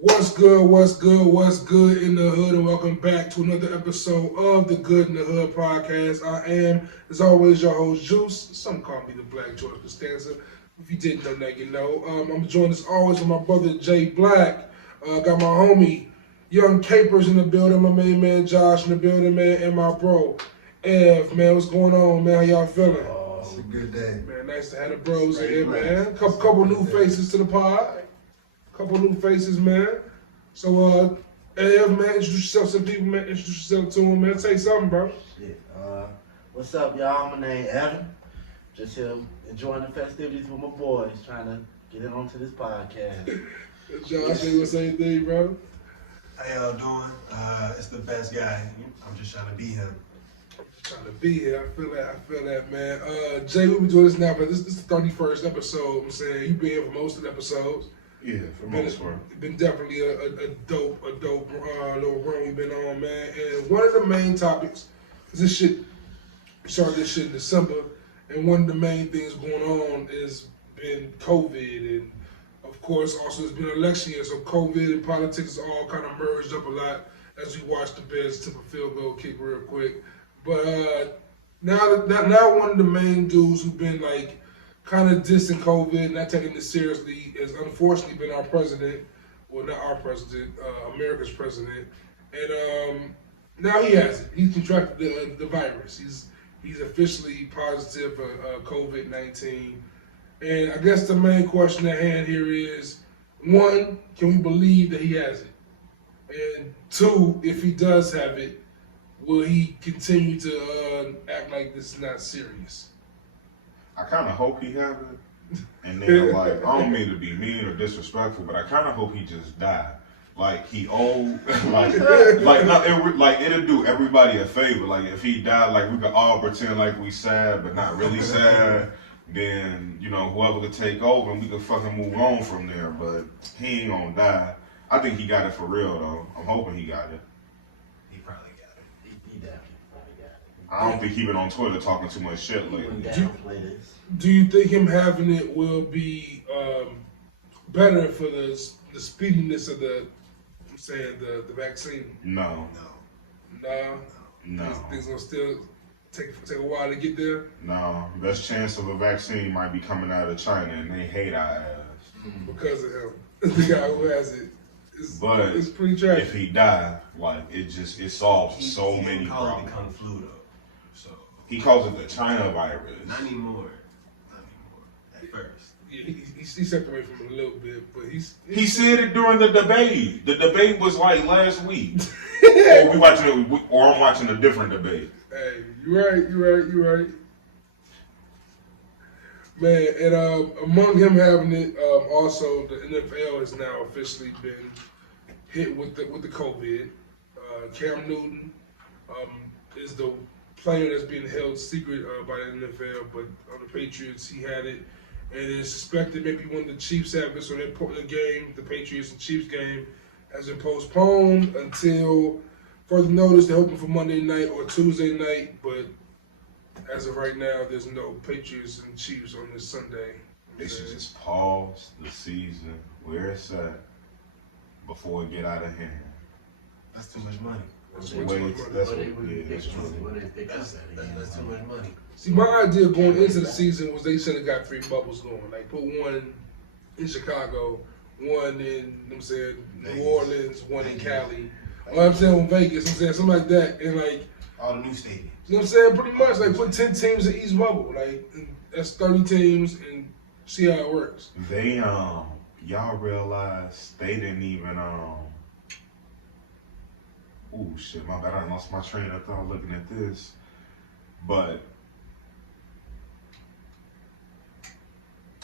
What's good, what's good, what's good in the hood, and welcome back to another episode of the Good in the Hood podcast. I am, as always, your host, Juice. Some call me the Black George Costanza. If you didn't know that, you know. I'm joined as always with my brother, Jay Black. Got my homie, Young Capers in the building, my main man, Josh in the building, man, and my bro, Ev, man. What's going on, man? How y'all feeling? It's a good day. Man, nice to have the bros in here, man. Couple new faces to the pod. Couple new faces, man. So, Ev, man, introduce yourself to the people, man. Introduce yourself to them, man. Say something, bro. Shit. What's up, y'all? My name Evan. Just here enjoying the festivities with my boys, trying to get it onto this podcast. Josh, you want to say anything, bro? How y'all doing? It's the best guy. I'm just trying to be him. Trying to be here. I feel that, man. Jay, we've been doing this now, but this is the 31st episode. I'm saying you've been here for most of the episodes. Yeah, for most part. Been definitely a dope little run we've been on, man. And one of the main topics is this shit. We started this shit in December, and one of the main things going on is been COVID, and of course also it's been election year, so COVID and politics all kind of merged up a lot as we watched the Bears tip a field goal kick real quick. But now one of the main dudes who've been like kind of dissing COVID, not taking this seriously, has unfortunately been our president. Well, not our president, America's president. And now he has it. He's contracted the virus. He's officially positive for COVID-19. And I guess the main question at hand here is, one, can we believe that he has it? And two, if he does have it, will he continue to act like this is not serious? I kind of hope he have it, and then like I don't mean to be mean or disrespectful, but I kind of hope he just die. Like he old, like it'll do everybody a favor. Like if he died, like we could all pretend like we sad, but not really sad. Then you know whoever could take over, and we could fucking move on from there. But he ain't gonna die. I think he got it for real though. I'm hoping he got it. He probably got it. He definitely probably got it. I don't think he been on Twitter talking too much shit He lately. wouldn't downplay this. Do you think him having it will be better for the speediness of the vaccine? No, no. Things gonna still take a while to get there. No, best chance of a vaccine might be coming out of China, and they hate our ass. Because of him, the guy who has it. But it's pretty tragic. if he die, like it solves so many call it problems. the Kung Flu though. So He calls it the China virus. not anymore. At first. Yeah, he stepped away from it a little bit, but He said it during the debate. The debate was like last week. or I'm watching a different debate. Hey, you're right. Man, and among him having it, also the NFL has now officially been hit with the COVID. Cam Newton is the player that's being held secret by the NFL, but on the Patriots he had it, and it's suspected maybe one of the Chiefs have it. So they're putting the game, the Patriots and Chiefs game, has been postponed until further notice. They're hoping for Monday night or Tuesday night, but as of right now, there's no Patriots and Chiefs on this Sunday. They should just pause the season where it's at before it get out of hand. That's too much money. That's The way way too much it's- money. that's What what, they would yeah, that's pick true. what they pick That's too much money. See, my idea going into the season was they should have got 3 bubbles going. Like, put one in Chicago, one in, you know what I'm saying, New Vegas. Orleans, one in Vegas. Cali. Or I'm saying on Vegas, I'm saying something like that. And, like, All the new stadiums. you know what I'm saying? Pretty much, like, put 10 teams in each bubble. Like, that's 30 teams and see how it works. They y'all realize they didn't even oh shit, my bad, I lost my train of thought looking at this. But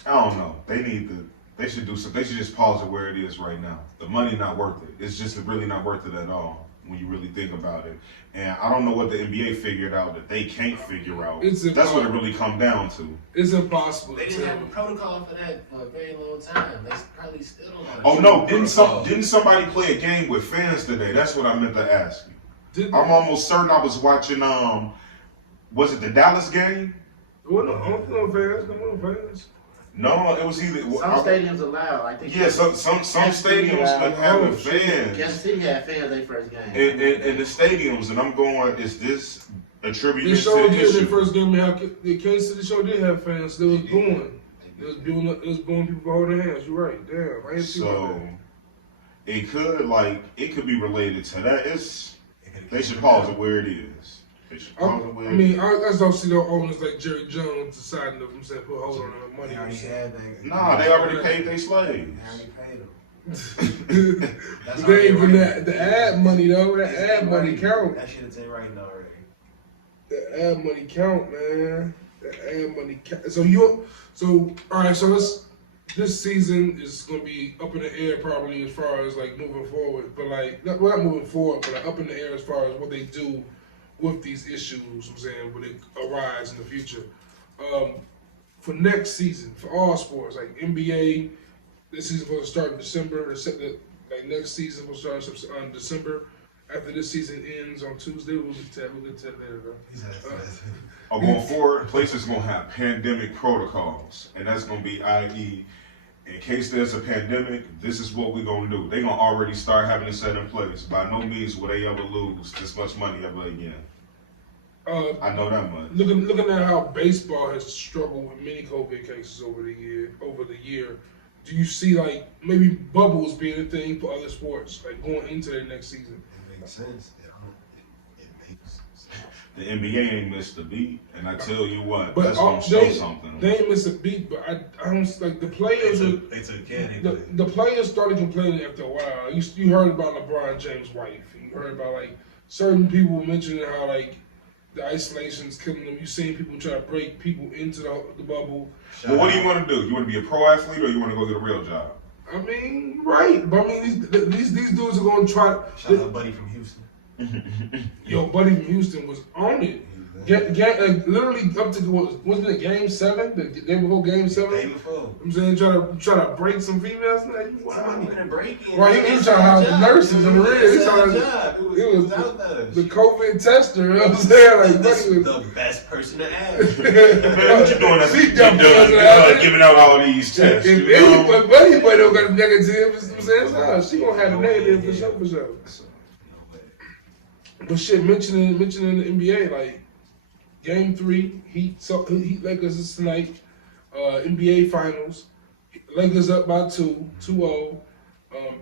I don't know. They should do something. They should just pause it where it is right now. The money not worth it. It's just really not worth it at all when you really think about it. And I don't know what the NBA figured out that they can't figure out. It's That's what it really come down to. It's impossible They to didn't tell. have a protocol for that for a very long time. They probably still don't have. Oh no, didn't somebody play a game with fans today? That's what I meant to ask you. I'm almost certain I was watching was it the Dallas game? Well, no fans. No, it was either Some stadiums allow. I think. Yeah, some stadiums like having fans. Kansas City had fans their first game. In the stadiums, and I'm going, is this attributed They to showed the did issue? their first game. The Kansas City show did have fans. They was booing. It was booing people holding hands. You're right. Damn, I ain't see So that. it could be related to that. They should pause it where it is. They should pause it where I mean, I just don't see no owners like Jerry Jones deciding to put hold on the money. They already had that. Nah, they already paid their slaves. They already paid them. They ain't even the ad money though. That ad money count. That shit is in writing already. The ad money count, man. The ad money count. So all right. So this season is gonna be up in the air probably as far as like moving forward, but like not moving forward, but like up in the air as far as what they do with these issues. I'm saying when they arise in the future. For next season, for all sports, like NBA, this season will start in December. Like next season will start on December. After this season ends on Tuesday, we'll get to that later though. Going forward, places gonna have pandemic protocols, and that's gonna be, i.e., in case there's a pandemic, this is what we're gonna do. They gonna already start having it set in place. By no means will they ever lose this much money ever again. I know that much. Looking at how baseball has struggled with many COVID cases over the year, do you see like maybe bubbles being a thing for other sports, like going into their next season? It makes sense. It makes sense. The NBA ain't missed a beat, and I tell you what, But that's gonna show something. They ain't miss a beat, but I don't like the players. They took care of the players started complaining after a while. You heard about LeBron James' wife. You heard about like certain people mentioning how like the isolation's killing them. You seen people try to break people into the bubble. Well, what do you want to do? You want to be a pro athlete, or you want to go get a real job? I mean, right. But I mean, these dudes are going to try. Shout out Buddy from Houston. Yo, Buddy from Houston was on it. Literally up to wasn't it Game 7? The day before Game 7. Day before. I'm saying try to break some females. Like, Wow, he been breaking. Right, he was trying to hide the nurses in the real. He was out there. the COVID tester. You know what I'm saying? Like, That's Buddy was the best person to ask. Man, what you doing? Giving out all these tests. If Buddy don't got a negative, you know what I'm saying? She gonna have a negative for sure. But shit, mentioning the NBA, like Game 3, Heat Lakers is tonight. NBA Finals, Lakers up by 2-0.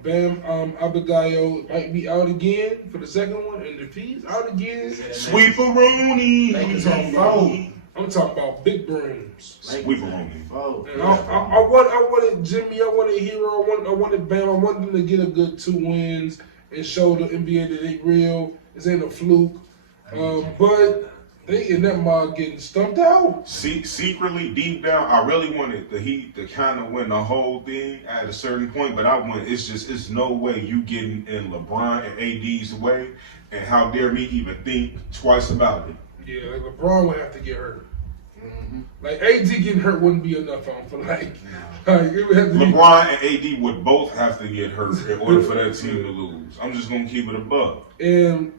Bam Adebayo might be out again for the second one, and if he's out again, Sweeperoni. I'm talking about big brooms. Sweeperoni. And I wanted Jimmy, I wanted Hero, I wanted Bam, I wanted them to get a good 2 wins and show the NBA that they real. This ain't a fluke. But they in that mug getting stumped out. Secretly, deep down, I really wanted the Heat to kind of win the whole thing at a certain point, but it's no way you getting in LeBron and AD's way, and how dare me even think twice about it. Yeah, like LeBron would have to get hurt. Like AD getting hurt wouldn't be enough on for like it would have to LeBron and AD would both have to get hurt in order for that team to lose. I'm just gonna keep it above. And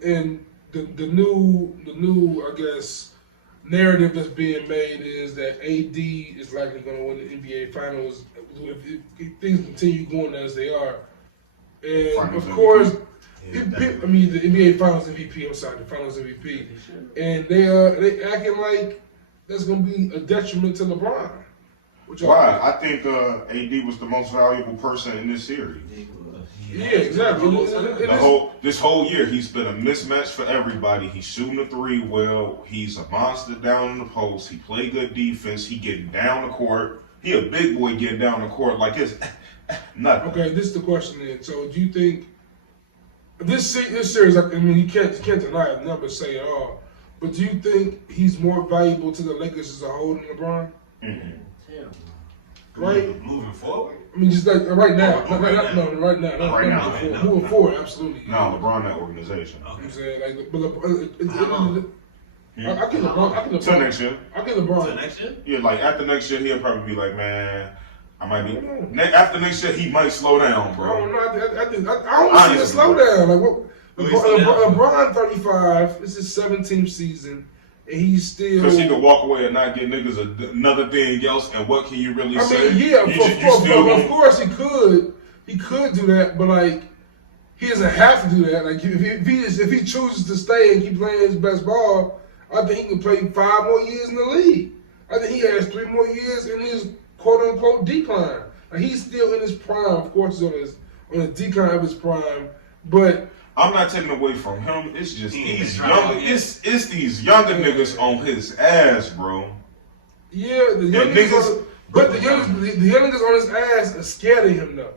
the new I guess narrative that's being made is that AD is likely going to win the NBA Finals if things continue going as they are. And Finals of course, Yeah, the NBA Finals MVP. I'm sorry, the Finals MVP. And they acting like that's going to be a detriment to LeBron. Why? I think AD was the most valuable person in this series. Yeah, exactly. This whole year, he's been a mismatch for everybody. He's shooting the 3 well. He's a monster down in the post. He play good defense. He getting down the court. He a big boy getting down the court like it's nothing. Okay, this is the question then. So, do you think this series? I mean, you can't deny it. Numbers say it all. But do you think he's more valuable to the Lakers as a whole than LeBron? Mm-hmm. Right. Moving forward. I mean, just like right now. Right now. Moving forward, absolutely. No, LeBron that organization. You know what I'm saying? Like, I get LeBron. Till next year. I get So LeBron. next year? Yeah, like after next year, he'll probably be like, man, I might be. After next year, he might slow down, I bro. don't know. I don't see a slowdown. Like what? LeBron 35. This is 17th season. and he's still. Because he could walk away and not get niggas another thing else, and what can you really say? I mean, yeah, of course he could. He could do that, but like, he doesn't have to do that. Like, if he chooses to stay and keep playing his best ball, I think he can play 5 more years in the league. I think he has 3 more years in his quote-unquote decline. Like, he's still in his prime. Of course, he's on the decline of his prime. But I'm not taking away from him. It's just these younger. It's these younger niggas on his ass, bro. Yeah, the young niggas. But the young niggas on his ass are scared of him though.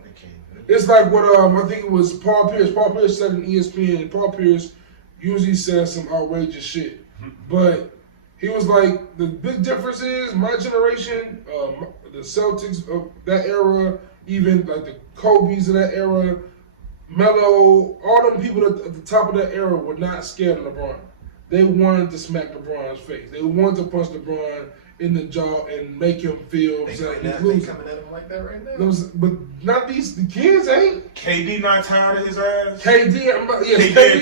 It's like what I think it was Paul Pierce. Paul Pierce said in ESPN. Paul Pierce usually says some outrageous shit, but he was like, the big difference is my generation, the Celtics of that era, even like the Kobe's of that era, Melo, all them people at the top of that era were not scared of LeBron. They wanted to smack LeBron's face. They wanted to punch LeBron in the jaw and make him feel like he's losing. Coming at him like that right now. But not the kids ain't. KD not tired of his ass. KD and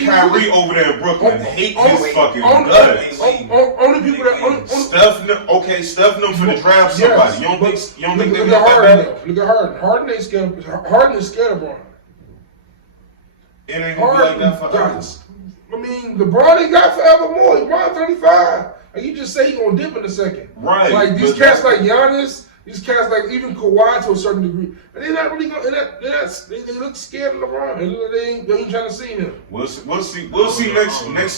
Kyrie over there in Brooklyn hate his fucking guts. Only people that Steph them for the draft somebody. You don't think they look want at Harden that? though. Look at Harden. Harden ain't scared. Harden is scared of LeBron. It ain't gonna be like that forever. I mean, LeBron ain't got forever more. LeBron 35. Like you just say he gonna dip in a second. Right. Like these cats like Giannis, these cats like even Kawhi to a certain degree. And they're not really going. They look scared of LeBron. They ain't trying to see him. We'll see next season. Next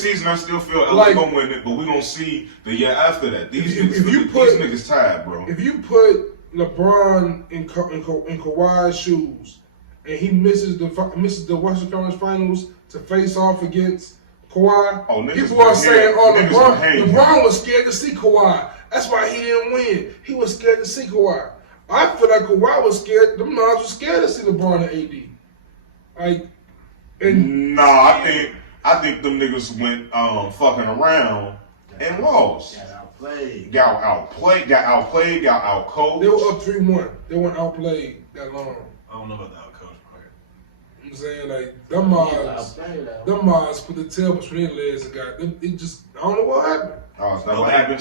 season, I still feel LA gonna win it, but we gonna see the year after that. These niggas tired, bro. If you put LeBron in Kawhi's shoes, and he misses the Western Conference Finals to face off against Kawhi, people are saying, LeBron was scared to see Kawhi. That's why he didn't win. He was scared to see Kawhi. I feel like Kawhi was scared. Them Nas was scared to see LeBron and AD. I think them niggas went fucking around and lost. Got outplayed, got outcoached. They were up 3-1. They weren't outplayed that long. I don't know about the outcoach part. I'm saying, like, them Mars put the tail between their legs and got them. It just, I don't know what happened. Oh, is that what happened?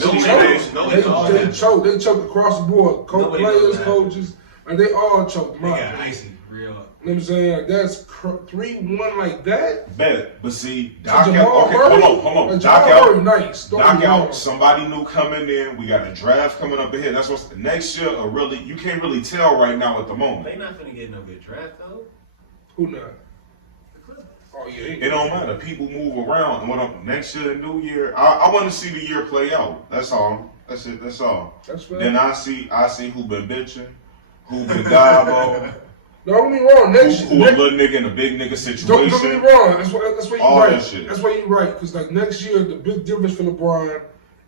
They choked across the board. Players, coaches, and they all choked. They got icy, real. You know what I'm saying? Like, that's 3-1 like that. Bet, but see, Doc out. Hold on. Doc out. Nice. Doc out. Somebody new coming in. We got a draft coming up ahead. That's what's next year. You can't really tell right now at the moment. They not finna get no good draft though. Who not? Oh yeah. It don't matter. People move around. And next year, the new year, I want to see the year play out. That's all. That's it. That's all. That's fair. Then I see who been bitching, who been diabo. Don't get me wrong. Who a little nigga in a big nigga situation. Don't get me wrong. That's why you're right. That shit. That's why you're right. Because like next year, the big difference for LeBron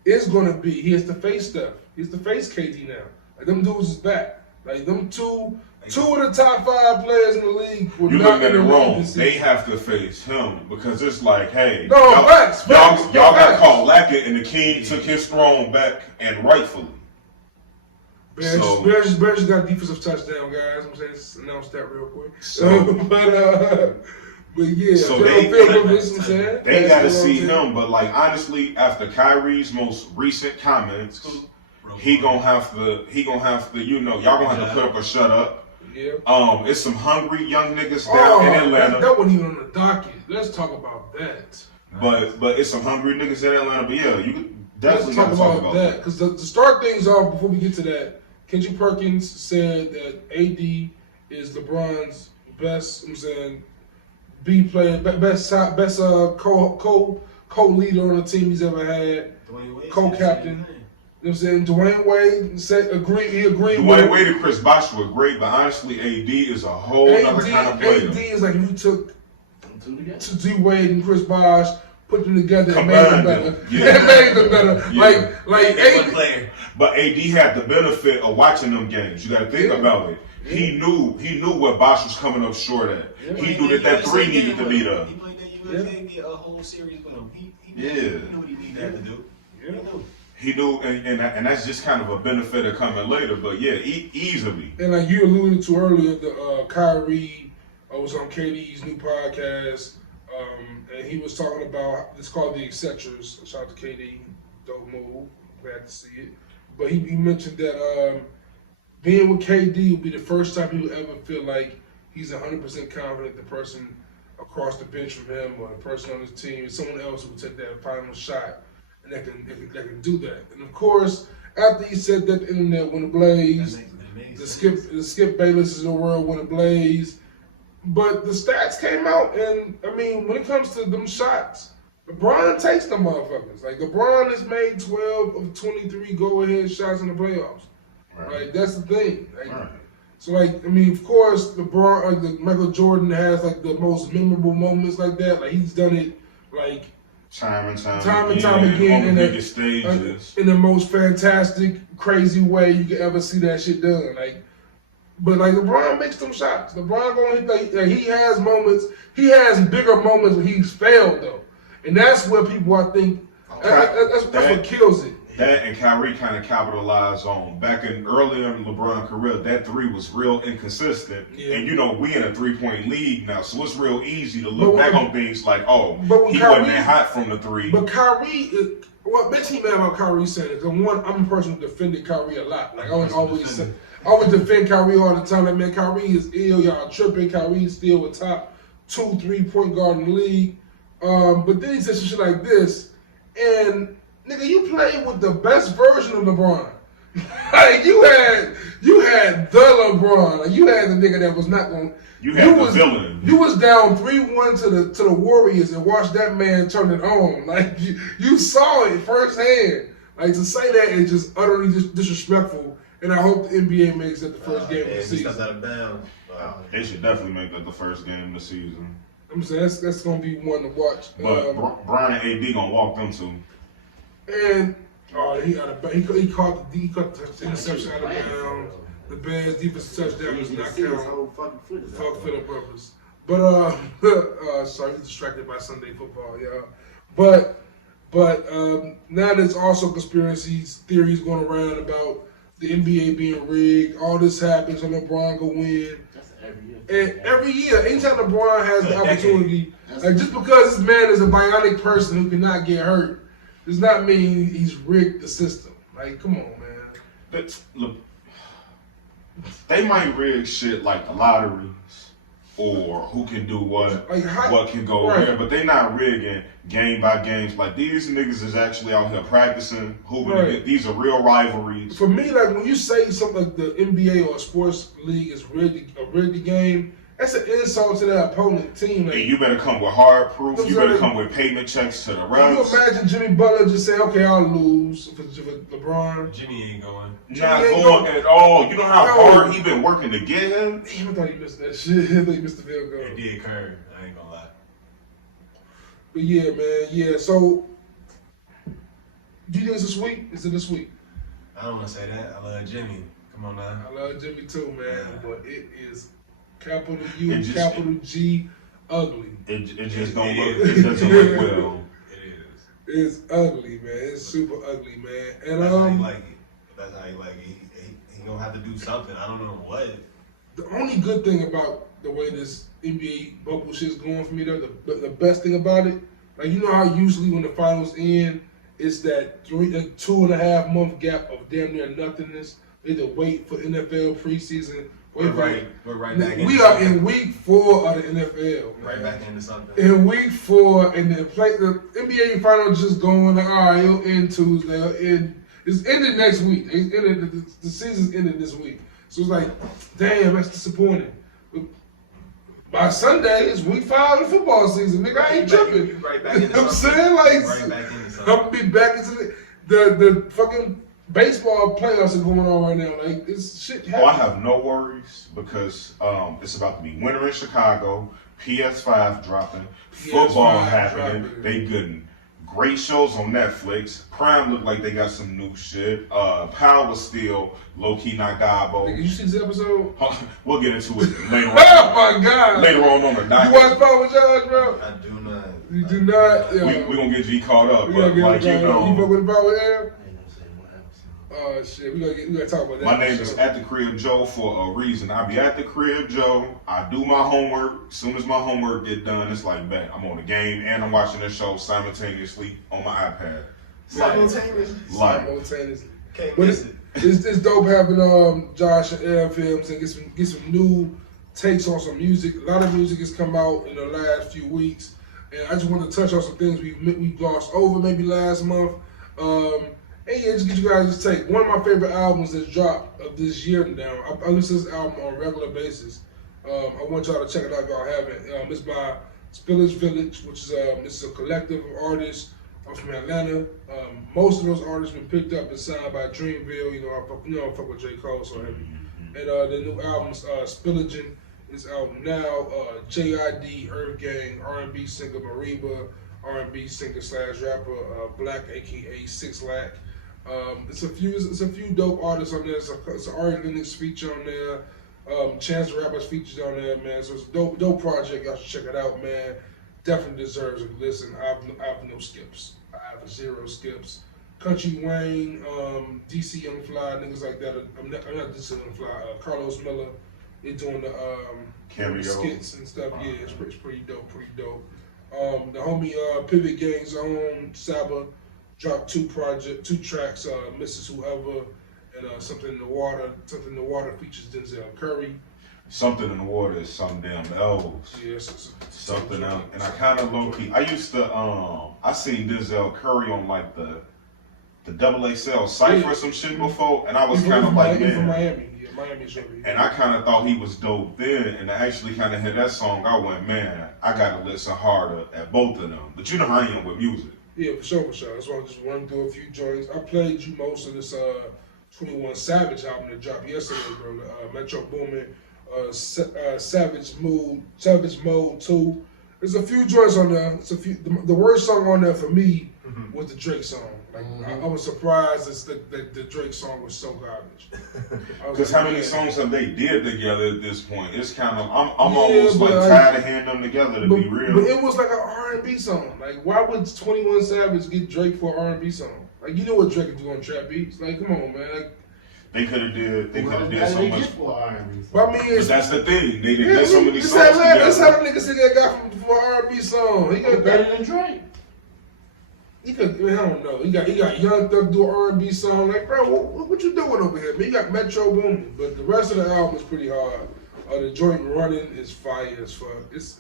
is gonna be he has to face stuff. He has to face KD now. Like them dudes is back. Like them two of the top 5 players in the league. You looking at it wrong. They have to face him because it's like, hey, y'all got caught lacking, and the king took his throne back, and rightfully. Bears got a defensive touchdown, guys. I'm saying, just announce that real quick. But yeah, so they got to see him. But like honestly, after Kyrie's most recent comments, he gonna have to, y'all gonna have to put up or shut up. Yeah. It's some hungry young niggas down in Atlanta. That wasn't even on the docket. Let's talk about that. But it's some hungry niggas in Atlanta. But yeah, you could definitely talk about that. Because to start things off, before we get to that, Kendrick Perkins said that AD is LeBron's best. I'm saying B player, best co-leader on the team he's ever had, co-captain. You know what I'm saying? Dwayne Wade said he agreed with Dwayne Wade and Chris Bosh were great, but honestly, AD is a whole other kind of player. AD is like if you took D Wade and Chris Bosh, put them together and made them better. Yeah. Made them better. Yeah. Like AD player. But AD had the benefit of watching them games. You got to think about it. Yeah. He knew what Bosh was coming up short at. Yeah. He knew that 3 needed to be there. He played that USA game, a whole series with him. He knew what he needed to do. Yeah. He knew, and that's just kind of a benefit of coming later. But yeah, easily. And like you alluded to earlier, the Kyrie was on KD's new podcast. and he was talking about it's called the Eccentrics. Shout out to KD, dope move. Glad to see it. But he mentioned that being with KD will be the first time he will ever feel like he's 100% confident the person across the bench from him or the person on his team is someone else who will take that final shot and that can do that. And of course, after he said that, the internet went ablaze. The Skip Bayless of the world went ablaze. But the stats came out, and I mean, when it comes to them shots, LeBron takes them motherfuckers. Like, LeBron has made 12 of 23 go-ahead shots in the playoffs. Right? That's the thing. Like, so, like, I mean, of course, LeBron, like, Michael Jordan has, like, the most memorable moments like that. Like, he's done it, like, time and time again on the biggest stages. In the most fantastic, crazy way you could ever see that shit done. Like, but like LeBron makes them shots. LeBron gonna hit like he has moments. He has bigger moments when he's failed though, and that's where people I think that's what kills it. That and Kyrie kind of capitalized on back in earlier in LeBron's career. That three was real inconsistent, and you know we in a 3-point league now, so it's real easy to look back on things like, oh, he wasn't that hot from the three. But Kyrie, what makes me mad about Kyrie saying it? Because one, I'm a person who defended Kyrie a lot. Like I always defend Kyrie all the time. Like man, Kyrie is ill. Y'all tripping. Kyrie is still a top 2, 3-point guard in the league. But then he said some shit like this, and nigga, you played with the best version of LeBron. Like you had the LeBron. Like you had the nigga that was not going. You had the villain. You was down 3-1 to the Warriors and watched that man turn it on. Like you saw it firsthand. Like to say that is just utterly disrespectful. And I hope the NBA makes that the first game of the season. Out of bounds. They should definitely make that the first game of the season. I'm saying that's gonna be one to watch. But Brian and AD gonna walk them too. And he caught the interception out of bounds. The Bears' defensive touchdown was not count. Fuck Phillip Rivers. But sorry, he's distracted by Sunday football, y'all. But now there's also conspiracy theories going around about the NBA being rigged. All this happens so LeBron go win. That's every year. And every year, anytime LeBron has the opportunity, like just because this man is a bionic person who cannot get hurt, does not mean he's rigged the system. Like, come on, man. Look, they might rig shit like the lotteries or who can do what, what can go where, but they not rigging game by games. Like these niggas is actually out here practicing. These are real rivalries. For me, like when you say something like the NBA or a sports league is rigged the game, that's an insult to that opponent team. Like, and you better come with hard proof. You better come with payment checks to the refs. Can you imagine Jimmy Butler just say, "Okay, I'll lose for LeBron." Jimmy ain't going. Not going at all. You know how hard he been working to get him? Damn, I thought he missed that shit. I thought he missed the field goal. It did Curry. I ain't gonna lie. But yeah, man, yeah. So, do you think it's a sweep? Is it a sweep? I don't want to say that. I love Jimmy. Come on now. I love Jimmy too, man. But it is capital U, capital G, ugly. It just don't look. It doesn't look well. It is. It's ugly, man. It's super ugly, man. And that's how you like it. That's how you like it. He gonna have to do something. I don't know what. The only good thing about the way this NBA bubble shit's going for me, though, the best thing about it, like you know how usually when the finals end, it's that 2.5 month gap of damn near nothingness. They have to wait for NFL preseason. We're right back in. We are in week 4 of the NFL. Right back into something. In week 4, and the NBA finals just going. Like, all right, it'll end Tuesday. It's ended next week. The season's ended this week. So it's like, damn, that's disappointing. But by Sunday, it's week 5 of the football season. Nigga, I ain't tripping. You right back into You know what I'm something. saying? Like, Right back into something. I'm gonna be back into the fucking baseball playoffs are going on right now. Like, this shit happening. Oh, I have no worries because it's about to be winter in Chicago, PS5 dropping, football happening. They getting great shows on Netflix. Prime look like they got some new shit. Power still low-key not gobbo. Nigga, you see this episode? We'll get into it later on. Oh my God! Later on the night. You watch Power Judge, bro? I do not. You do not? We gonna get G caught up, We but gotta get like you You fuck know. with Power Judge? Shit, we gotta talk about that. My name is At the Crib Joe for a reason. I be at the crib Joe. I do my homework. As soon as my homework get done, it's like, bang, I'm on the game and I'm watching the show simultaneously on my iPad. Simultaneously. Can't But miss it. it's dope having Josh and Ev films and get some new takes on some music. A lot of music has come out in the last few weeks, and I just want to touch on some things we glossed over maybe last month. And yeah, just get you guys' take. One of my favorite albums that's dropped of this year now. I listen to this album on a regular basis. I want y'all to check it out if y'all haven't. It's by Spillage Village, which is it's a collective of artists from Atlanta. Most of those artists been picked up and signed by Dreamville. I fuck with J. Cole so heavy. And the new album's Spillagin' is out now. J.I.D., Earth Gang, R&B singer Mariba, R&B singer / rapper Black, aka 6 Lack. It's a few dope artists on there. It's an Ari Lennox feature on there. Chance the Rapper's featured on there, man. So it's a dope project. Y'all should check it out, man. Definitely deserves a listen. I have no skips. I have 0 skips. Country Wayne, DC Young Fly, niggas like that. I'm not DC Young Fly. Carlos Miller, they doing the Cameo. skits and stuff. Yeah, it's pretty dope. The homie Pivot Gang's own Saba dropped 2 tracks, Mrs. Whoever and Something in the Water. Something in the Water features Denzel Curry. Something in the Water is some damn elbows. Yes, Something else. And I kind of low key. I used to I seen Denzel Curry on like the Double XL Cypher or some shit before, and I was kind of like, from man. Miami. Yeah, Miami show. And I kind of thought he was dope then, and I actually kind of heard that song. I went, man, I got to listen harder at both of them. But you know how I am with music. Yeah, for sure. That's why I just run through a few joints. I played you most of this 21 Savage album that dropped yesterday, bro. Metro Boomin, Savage Mode 2. There's a few joints on there. It's a few. The worst song on there for me was the Drake song. Like I was surprised that the Drake song was so garbage. Because how many songs have they did together at this point? It's kind of I'm almost like tired of hearing them together to be real. But it was like an R&B song. Like why would 21 Savage get Drake for an R&B song? Like you know what Drake could do on trap beats. Like come on, man. Like, they could have did so much. But I mean, but that's the thing. They did so many songs together. That's how the nigga said that guy for an R&B song. He got better than Drake. He could, I don't know. He got Young Thug do an R&B song. Like, bro, what you doing over here? Man, he got Metro Boomin, but the rest of the album is pretty hard. The joint Running is fire as fuck. It's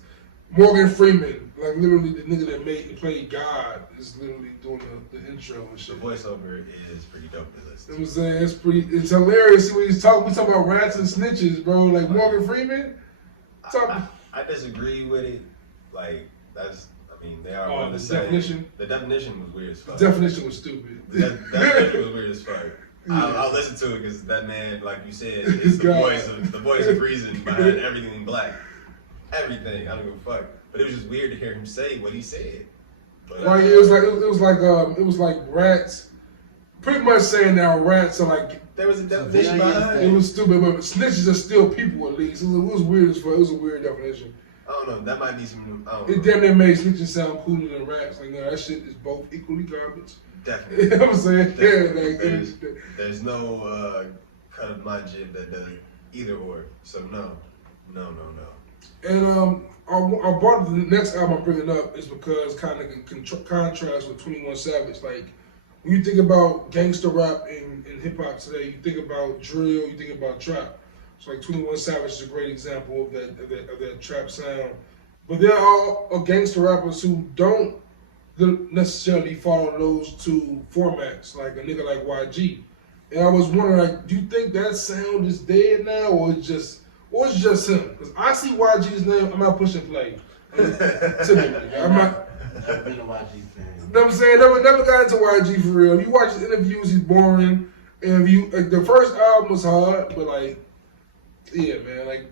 Morgan Freeman, like literally the nigga that played God, is literally doing the intro and The shit. voiceover is pretty dope to listen You know what I'm saying? It's hilarious when he's talking. We talking about rats and snitches, bro. Like Morgan Freeman. I disagree with it. Like they are on the definition. The definition was weird as fuck. The definition was stupid. The definition was weird as fuck. I'll listen to it because that man, like you said, is the voice of reason behind everything black. Everything. I don't give a fuck. But it was just weird to hear him say what he said. But, Right, it was like rats. Pretty much saying now rats are like. there was a definition behind It it. was stupid, but snitches are still people at least. It was weird as fuck. It was a weird definition. I don't know. That might be some. I don't It know. damn near made snitches sound cooler than rats. Like, no, that shit is both equally garbage. Definitely. You know what I'm saying? Definitely. Yeah, like, There's no cut of my jib that does either or. So no. and I brought the next album I'm bringing up is because kind of in contrast with 21 Savage. Like, when you think about gangster rap in hip hop today, you think about drill, you think about trap. So like 21 Savage is a great example of that trap sound. But there are gangster rappers who don't necessarily follow those two formats, like a nigga like YG. And I was wondering, like, do you think that sound is dead now, or it's just him? Because I see YG's name, I'm not pushing play. Typically, I'm not. I've been a YG fan. You know what I'm saying? Never got into YG for real. If you watch his interviews, he's boring. And if you the first album was hard, but like, yeah, man, like,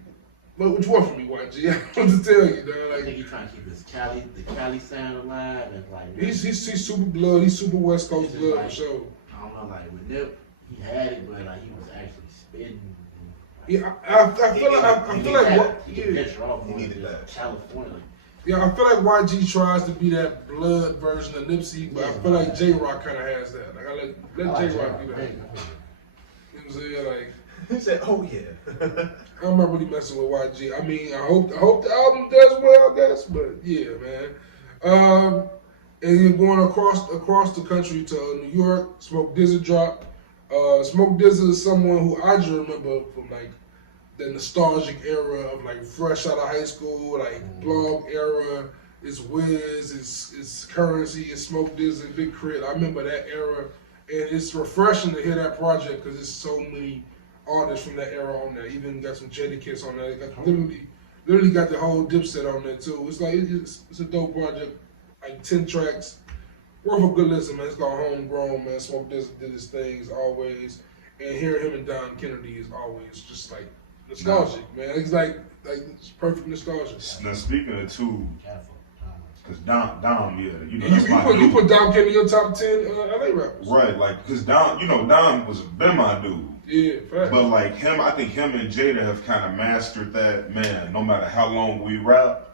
what you want from me, YG? I want to tell you, dog. I Like, think he's trying to keep the Cali sound alive, and like he's super blood. He's super West Coast It's blood like- for sure. I don't know, like with Nip, he had it, but like he was actually spitting. Yeah, I feel like He what? can venture off He more needed than that. California. Like, Yeah, I feel like YG tries to be that blood version of Nipsey, but I feel like J-Rock kind of has that. Like, I let J-Rock do that. You know what I'm saying? Like, He said, "Oh yeah." I'm not really messing with YG. I mean, I hope the album does well, I guess. But yeah, man. And then going across the country to New York, Smoke DZA dropped. Smoke DZA is someone who I just remember from like the nostalgic era of like fresh out of high school, like blog era. It's Wiz, it's Currency, it's Smoke DZA, Big Crit. I remember that era, and it's refreshing to hear that project because there's so many artists from that era on there. Even got some Jadakiss on there. Got literally got the whole Dipset on there too. It's like it's a dope project. Like 10 tracks, worth a good listen, man. It's called Homegrown, man. Smoke DZA did his things always, and hearing him and Don Kennedy is always just like nostalgic, man. It's like it's perfect nostalgia. Now speaking of two, because Dom, yeah, you know, You put Don Kennedy in your top 10 LA rappers, right? Like, because Dom, you know, Dom was been my dude. Yeah, fact. But like him, I think him and Jada have kind of mastered that. Man, no matter how long we rap,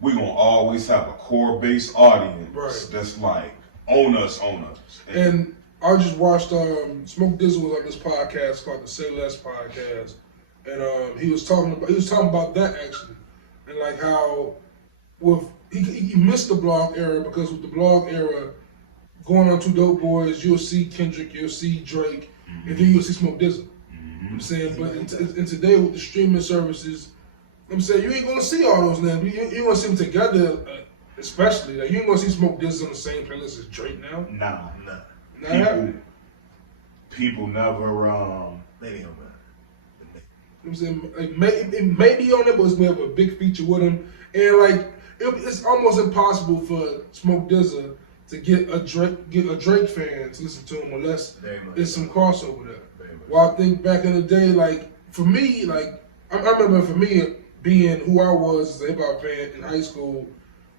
we gonna always have a core base audience Right. that's like on us. And I just watched Smoke DZA was on this podcast called the Say Less podcast, and he was talking about that actually, and like how with he missed the blog era because with the blog era going on to Dope Boys, you'll see Kendrick, you'll see Drake, and then you'll see Smoke DZA. You know what I'm saying, but in today with the streaming services, I'm saying you ain't gonna see all those names. You ain't gonna see them together, especially. Like, you ain't gonna see Smoke DZA on the same playlist as Drake now. Nah. Not happening. People never Maybe on that. You know what I'm saying? Like, it may be on there, but it's gonna have a big feature with him. And like it's almost impossible for Smoke DZA to get a Drake fan to listen to him unless there's some crossover there. Well, I think back in the day, like for me, like I remember for me being who I was as a hip hop fan in high school,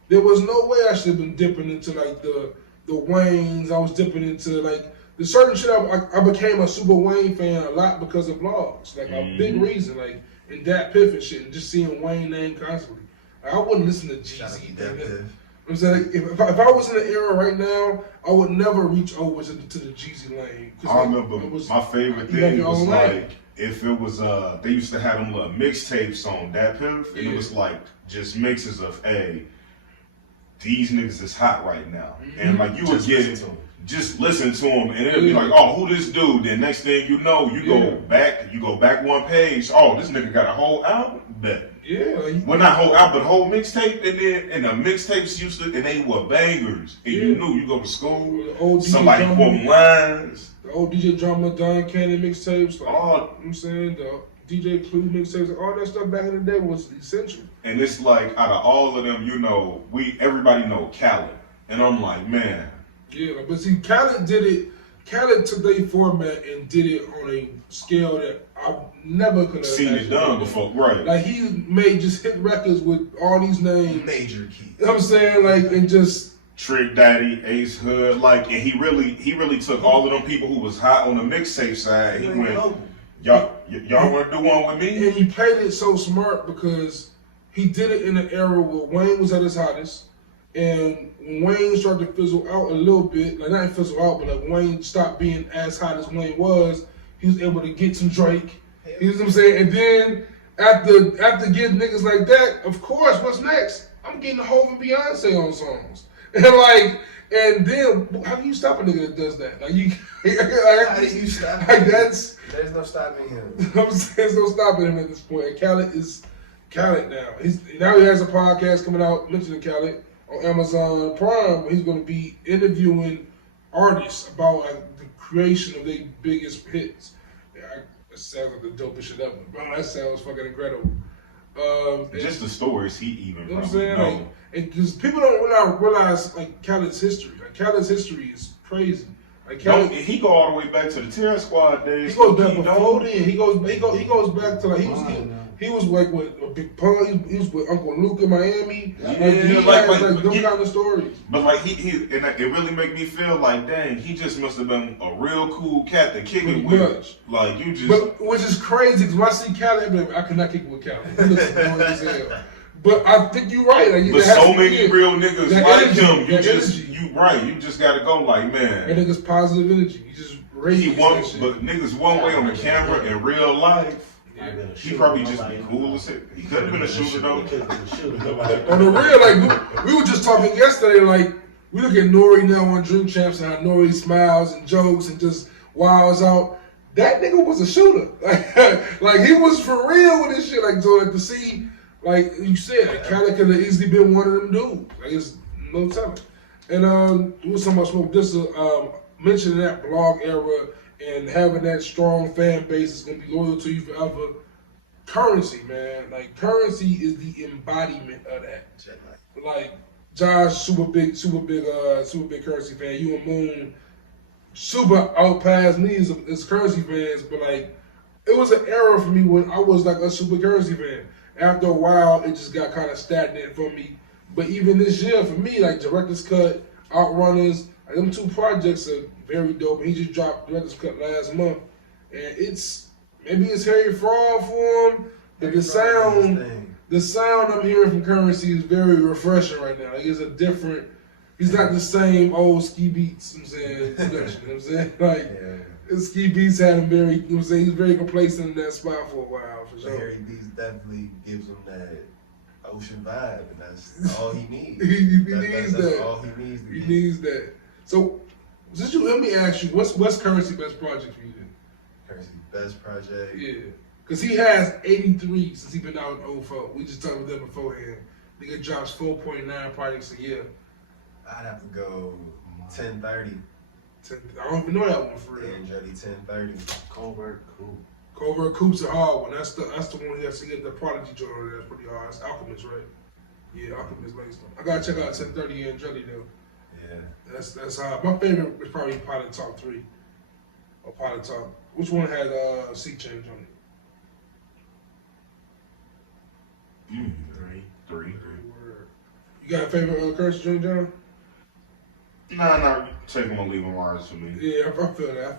there was no way I should have been dipping into like the Waynes. I was dipping into like the certain shit. I became a super Wayne fan a lot because of vlogs. Like a big reason, like in Dat Piff and shit, and just seeing Wayne name constantly. Like, I wouldn't listen to Jeezy. I'm saying if I was in the era right now, I would never reach over to the Jeezy lane. I remember my favorite thing was like if it was they used to have them little mixtapes on Dat Piff, and it was like just mixes of these niggas is hot right now, and like you would just listen to them, and it'd be like, oh, who this dude? Then next thing you know, you go back one page. Oh, this nigga got a whole album. Bet. Yeah. Well, not whole album, but whole mixtape, and the mixtapes used to, and they were bangers. And you knew you go to school, somebody quoting lines. The old DJ Drama, Don Cannon mixtapes. Like, you know what I'm saying? The DJ Clue mixtapes, all that stuff back in the day was essential. And it's like, out of all of them, you know, everybody know Khaled. And I'm like, man. Yeah, but see, Khaled did it. Khaled took their format and did it on a scale that I never could have seen it done before, right? Like he made just hit records with all these names, Major Key. You know what I'm saying? Like, and just Trick Daddy, Ace Hood, like, and he really took all of them people who was hot on the mixtape side. He went, y'all want to do one with me? And he played it so smart because he did it in an era where Wayne was at his hottest. And when Wayne started to fizzle out a little bit, like not fizzle out, but like Wayne stopped being as hot as Wayne was, he was able to get some Drake. You know what I'm saying? And then after getting niggas like that, of course, what's next? I'm getting Hov and Beyonce on songs. And then how can you stop a nigga that does that? Like How do you stop? Like that's there's no stopping him. I'm saying there's no stopping him at this point. And Khaled is Khaled now. Now he has a podcast coming out mentioning Khaled on Amazon Prime, where he's going to be interviewing artists about like, the creation of their biggest hits. That sounds like the dopest shit ever. Bro, that sounds fucking incredible. Just the stories he even you know what I'm saying? Like, because people don't realize like Khaled's history. Like Khaled's history is crazy. Like Khaled, he go all the way back to the Terror Squad days. He goes back before then. He goes back to like he was like with a Big Pun. He was with Uncle Luke in Miami. Yeah, he like them kind of stories. But like he and it really make me feel like, dang, he just must have been a real cool cat to kick it with. Like you just, but which is crazy because when I see Khaled, I cannot kick it with Khaled. He looks annoying as hell. But I think you're right. Like, But so many real niggas like him, you just gotta go like, man. That nigga's positive energy. You just radiate that shit. But niggas one way on the camera in real life. He probably just be cool as it. He could have been a shooter though. On the real, like we were just talking yesterday, like we look at Nori now on Dream Champs and how Nori smiles and jokes and just wows out. That nigga was a shooter. Like he was for real with this shit. Like so, like to see, like you said, like Cali could have easily been one of them dudes. Like it's no telling. And we was talking about Smoke Dissa, mentioning that blog era and having that strong fan base is gonna be loyal to you forever. Currency, man. Like Currency is the embodiment of that. Like Josh, super big Currency fan. You and Moon, super outpassed me as Currency fans. But like, it was an era for me when I was like a super Currency fan. After a while, it just got kind of stagnant for me. But even this year, for me, like Director's Cut, Outrunners, like them two projects are very dope. And he just dropped Director's Cut last month, and maybe it's Harry Fraud for him, but the sound I'm hearing from Currency is very refreshing right now. Like, it's a different. He's not the same old Ski Beats. You know what I'm saying, production. You know what I'm saying, like Ski Beats had him very. You know what I'm saying, he's very complacent in that spot for a while for sure. Harry Beats definitely gives him that ocean vibe, and that's all he needs. he needs that. That's all he needs. He needs that. So, let me ask you, what's Currency best project for you then? Currency best project. Yeah, because he has 83 since he been out in 04. We just talked about that beforehand. Nigga drops 4.9 projects a year. I'd have to go 1030. I don't even know that one for real. And Jody 1030. Covert Coup. Covert Coup's a hard one. That's the one he has to get the Prodigy joint on there. That's pretty hard. It's Alchemist, right? Yeah, Alchemist Langston. I gotta check out 1030 and Jody though. Yeah. That's hard. My favorite is probably Pilot Talk 3. Or Pilot Talk. Which one had Sea Change on it? Three. You got a favorite Currency joint, John? Nah, take them or leave them wise for me. Yeah, I feel that. I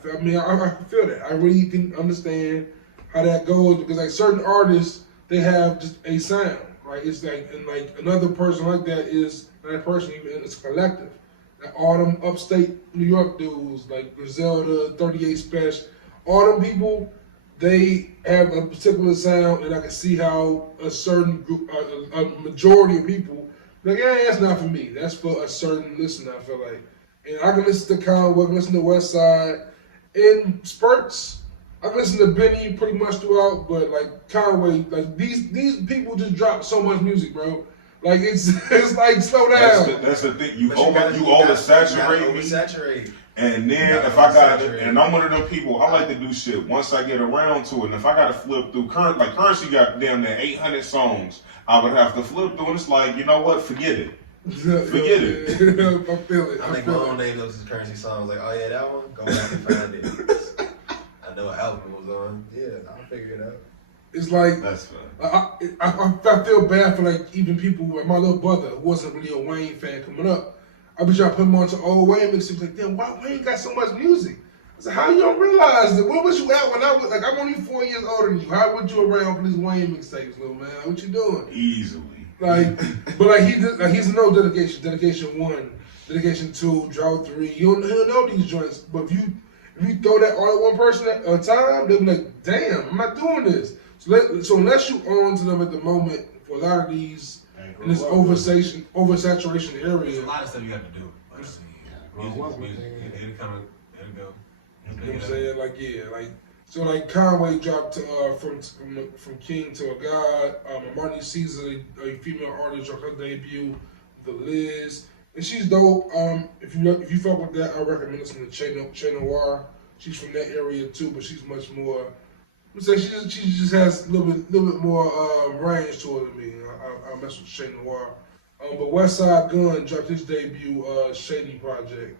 feel that. I really can understand how that goes because like certain artists, they have just a sound, right? It's like, and like another person like that is not a person, even it's a collective. Like all them upstate New York dudes, like Griselda, 38 Special, all them people, they have a particular sound, and I can see how a certain group, a majority of people, like, yeah, that's not for me. That's for a certain listener, I feel like. And I can listen to Conway, I can listen to West Side in spurts. I can listen to Benny pretty much throughout, but like Conway, like these people just drop so much music, bro. Like it's like slow down. That's the thing. You oversaturate me. Oversaturate. And then if I got it, and I'm one of them people, I like to do shit once I get around to it. And if I got to flip through Currency got damn near 800 songs, I would have to flip through, and it's like, you know what? Forget it. Forget it. I feel it. I think my own name those Currency songs. Like, oh yeah, that one. Go back and find it. I know what album was on. Yeah, I'll figure it out. It's like that's fun. I feel bad for like even people like my little brother who wasn't really a Wayne fan coming up. I be trying to put him on to old Wayne mixtapes. Like, damn, why Wayne got so much music? I said, how you don't realize that? Where was you at when I was like? I'm only 4 years older than you. How would you around for these Wayne mixtapes, little man? What you doing? Easily. Like, but like he's no dedication. Dedication 1, dedication 2, drought 3. He'll know these joints. But if you throw that all at one person at a time, they'll be like, damn, I'm not doing this. So unless you own to them at the moment, for a lot of these, in this oversaturation area, there's a lot of stuff you have to do. Music, it'll go. You know what I'm saying? Like, yeah, like, so like Conway dropped from King to a God. Marnie Caesar, a female artist, dropped her debut, The Liz, and she's dope. If you fuck with that, I recommend listening to Che Noir. She's from that area too, but she's much more. I'm saying she just has a little bit more range to her than me. I mess with Che Noir. But Westside Gun dropped his debut Shady project.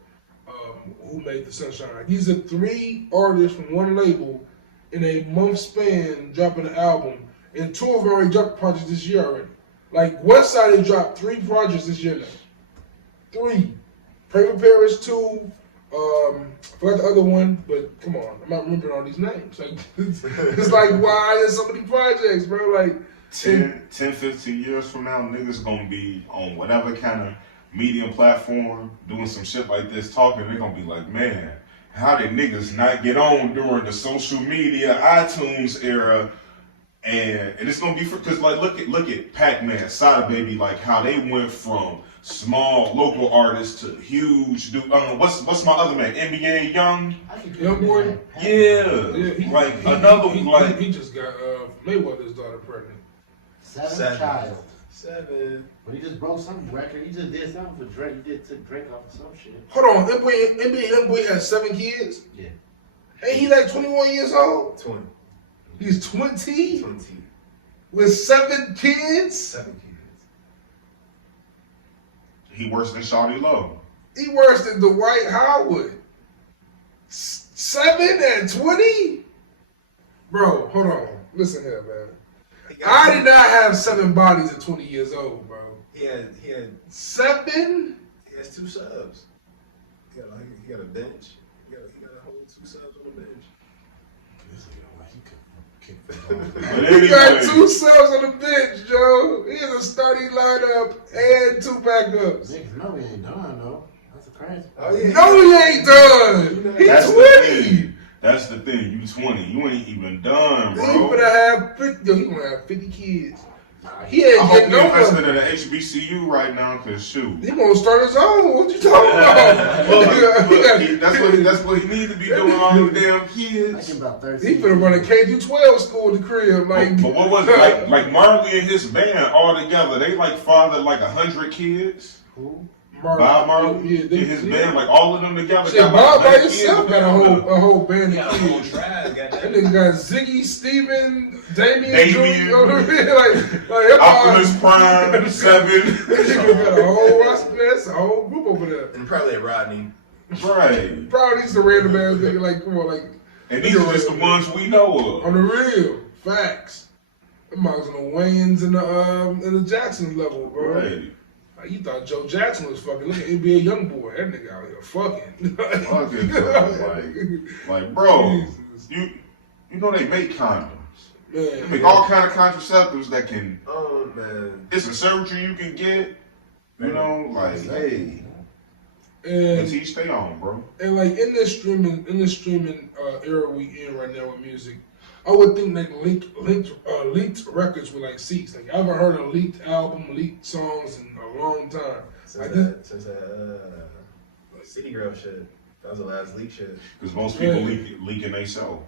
Who Made the Sunshine? These are 3 artists from one label in a month span dropping an album, and 2 of them already dropped projects this year already. Like Westside, they dropped 3 projects this year now. 3. Paper Paris 2. I forgot the other one, but come on, I'm not remembering all these names. Like it's like why there's so many projects, bro? Like 10, 15 years from now, niggas gonna be on whatever kind of medium platform doing some shit like this, talking. They're gonna be like, man, how did niggas not get on during the social media iTunes era? And it's gonna be because like look at Pac-Man, Sada Baby, like how they went from small local artists to huge dude. What's my other man? NBA Young. Young boy. Yeah, He just got Mayweather's daughter pregnant. Seventh child. 7. But he just broke some record. He just did something for Drake. He took Drake off of some shit. Hold on, NBA Young boy has 7 kids. Yeah. Ain't he like 21 years old? 20. He's 20 20. with 7 kids. 7 kids. He worse than Shawty Low. He worse than Dwight Howard. 7 and 20? Bro, hold on. Listen here, man. I did not have 7 bodies at 20 years old, bro. He had 7? He has 2 subs. He got a bench. He got a whole 2 subs on the bench. He got 2 subs on the bench, Joe. He has a starting lineup and 2 backups. Niggas know he ain't done though. That's crazy. Oh yeah. No, he ain't done. He's That's 20. That's the thing. You 20. You ain't even done, He bro. gonna have 50. Yo, he gonna have 50 kids. He I ain't hope getting he no invested money. in the HBCU right now, cause shoot. He gonna start his own. What you talking about? That's what he need to be doing all them damn I kids. get about 13. He finna run a K-12 school in the crib, like. But what was it like Marley and his band all together? They like fathered like 100 kids. Who? Bob Marley and his band, like all of them together. Shit, got Bob like by 100 himself kids got a whole band He got a of whole kids. tribe. That Goddamn. nigga got Ziggy, Steven, Damien, Damien. Jr., you know what I mean? Like Optimus Prime, 7. That nigga got a whole roster, that's a whole group over there. And probably a Rodney. Right. Probably these the random ass nigga, like, come on, like, And these are just the ones we know on of. the real, facts. Them on the Wayans and the Jackson level, bro. Right. Like, you thought Joe Jackson was fucking. Look at NBA Youngboy. That nigga out here fucking. Fucking, bro. Like, bro, Jesus. you know they make condoms. Man, They make all kind of contraceptives that can. Oh man. It's a surgery you can get. You know, like, hey, and teach stay on, bro. and like in this streaming era we in right now with music, I would think like leaked records with like seats. Like I haven't heard a leaked album, leaked songs in a long time. Since that City Girl shit. That was the last leak shit. Because most people Yeah. leaking themselves.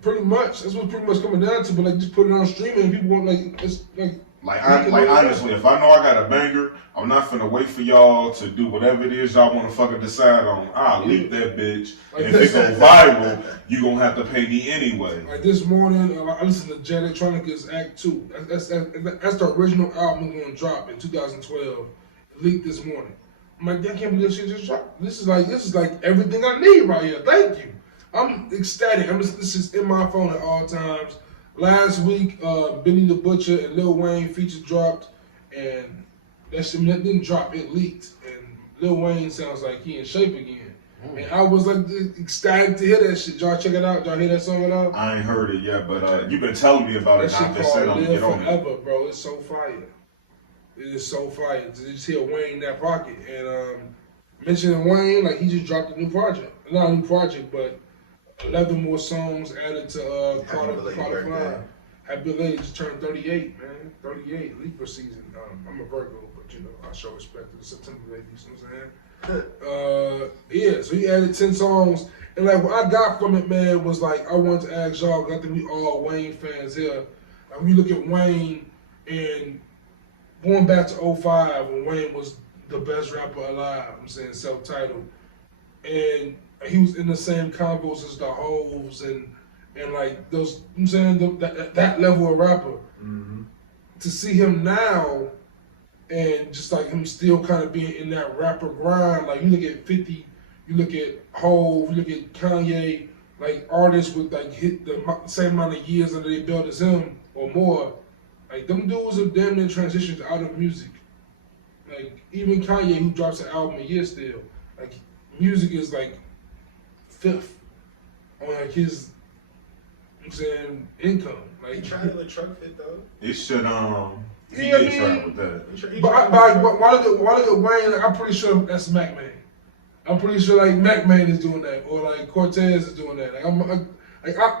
Pretty much, that's what pretty much coming down to. But like just put it on streaming, and people want like it's like. Like honestly, if I know I got a banger, I'm not finna wait for y'all to do whatever it is y'all want to fucking decide on. I'll leak that bitch. Like And if it go viral, you gonna have to pay me anyway. Like this morning, I listened to Jet Electronica's Act 2. That's the original album going to drop in 2012. Leaked this morning. I'm like, I can't believe this shit just dropped. This is like everything I need right here. Thank you. I'm ecstatic. This is in my phone at all times. Last week, Benny the Butcher and Lil Wayne feature dropped, and that shit didn't drop. It leaked, and Lil Wayne sounds like he in shape again. And I was like ecstatic to hear that shit. Y'all check it out. Y'all hear that song at all? I ain't heard it yet, but you've been telling me about That it. And I've shit been called saying I'm gonna Live get on it. Forever, bro. It's so fire. It is so fire. To just hear Wayne in that pocket. And mentioning Wayne, like he just dropped a new project. Not a new project, but 11 more songs added to Happy belated Carter birthday. 5. Happy belated, just turned 38, man. 38, Libra season. I'm a Virgo, but you know, I show respect to the September baby, you know what I'm saying? Yeah, so he added 10 songs. And like what I got from it, man, was like I wanted to ask y'all, 'cause I think we all Wayne fans here. Like when you look at Wayne and going back to 05 when Wayne was the best rapper alive, I'm saying self-titled. And he was in the same combos as the Hoves and like those, I'm saying that level of rapper. Mm-hmm. To see him now and just like him still kind of being in that rapper grind, like you look at 50, you look at Hove, you look at Kanye, like artists with like hit the same amount of years under their belt as him or more, like them dudes have damn near transitioned out of music. Like even Kanye, who drops an album a year still, like music is like fifth on like his I'm saying income. He Like, tried to let truck fit though. It should he Yeah, did I try mean, with that. but why look at Wayne? Like, I'm pretty sure that's Mac Man. I'm pretty sure like Mac Man is doing that, or like Cortez is doing that.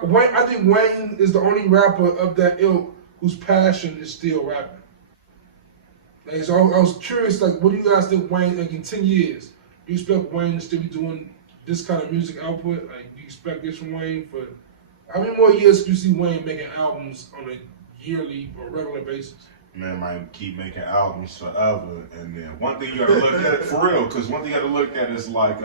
Wayne, I think Wayne is the only rapper of that ilk whose passion is still rapping. Like, so I was curious, like, what do you guys think Wayne, like in 10 years, do you expect Wayne to still be doing this kind of music output? Like, do you expect this from Wayne for how many more years do you see Wayne making albums on a yearly or regular basis? Man might keep making albums forever, and then one thing you gotta look at for real, because one thing you gotta look at is like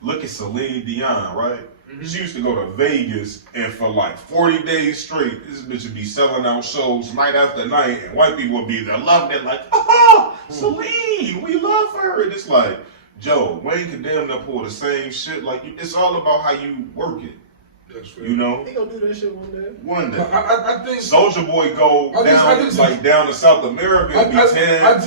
look at Celine Dion, right? Mm-hmm. She used to go to Vegas, and for like 40 days straight, this bitch would be selling out shows night after night, and white people would be there loving it, like, oh, Celine, we love her. And it's like, Joe, Wayne can damn near pull the same shit. Like, it's all about how you work it. That's fair. You know? He gonna do that shit one day. One day. I think Soulja Boy go down to South America and be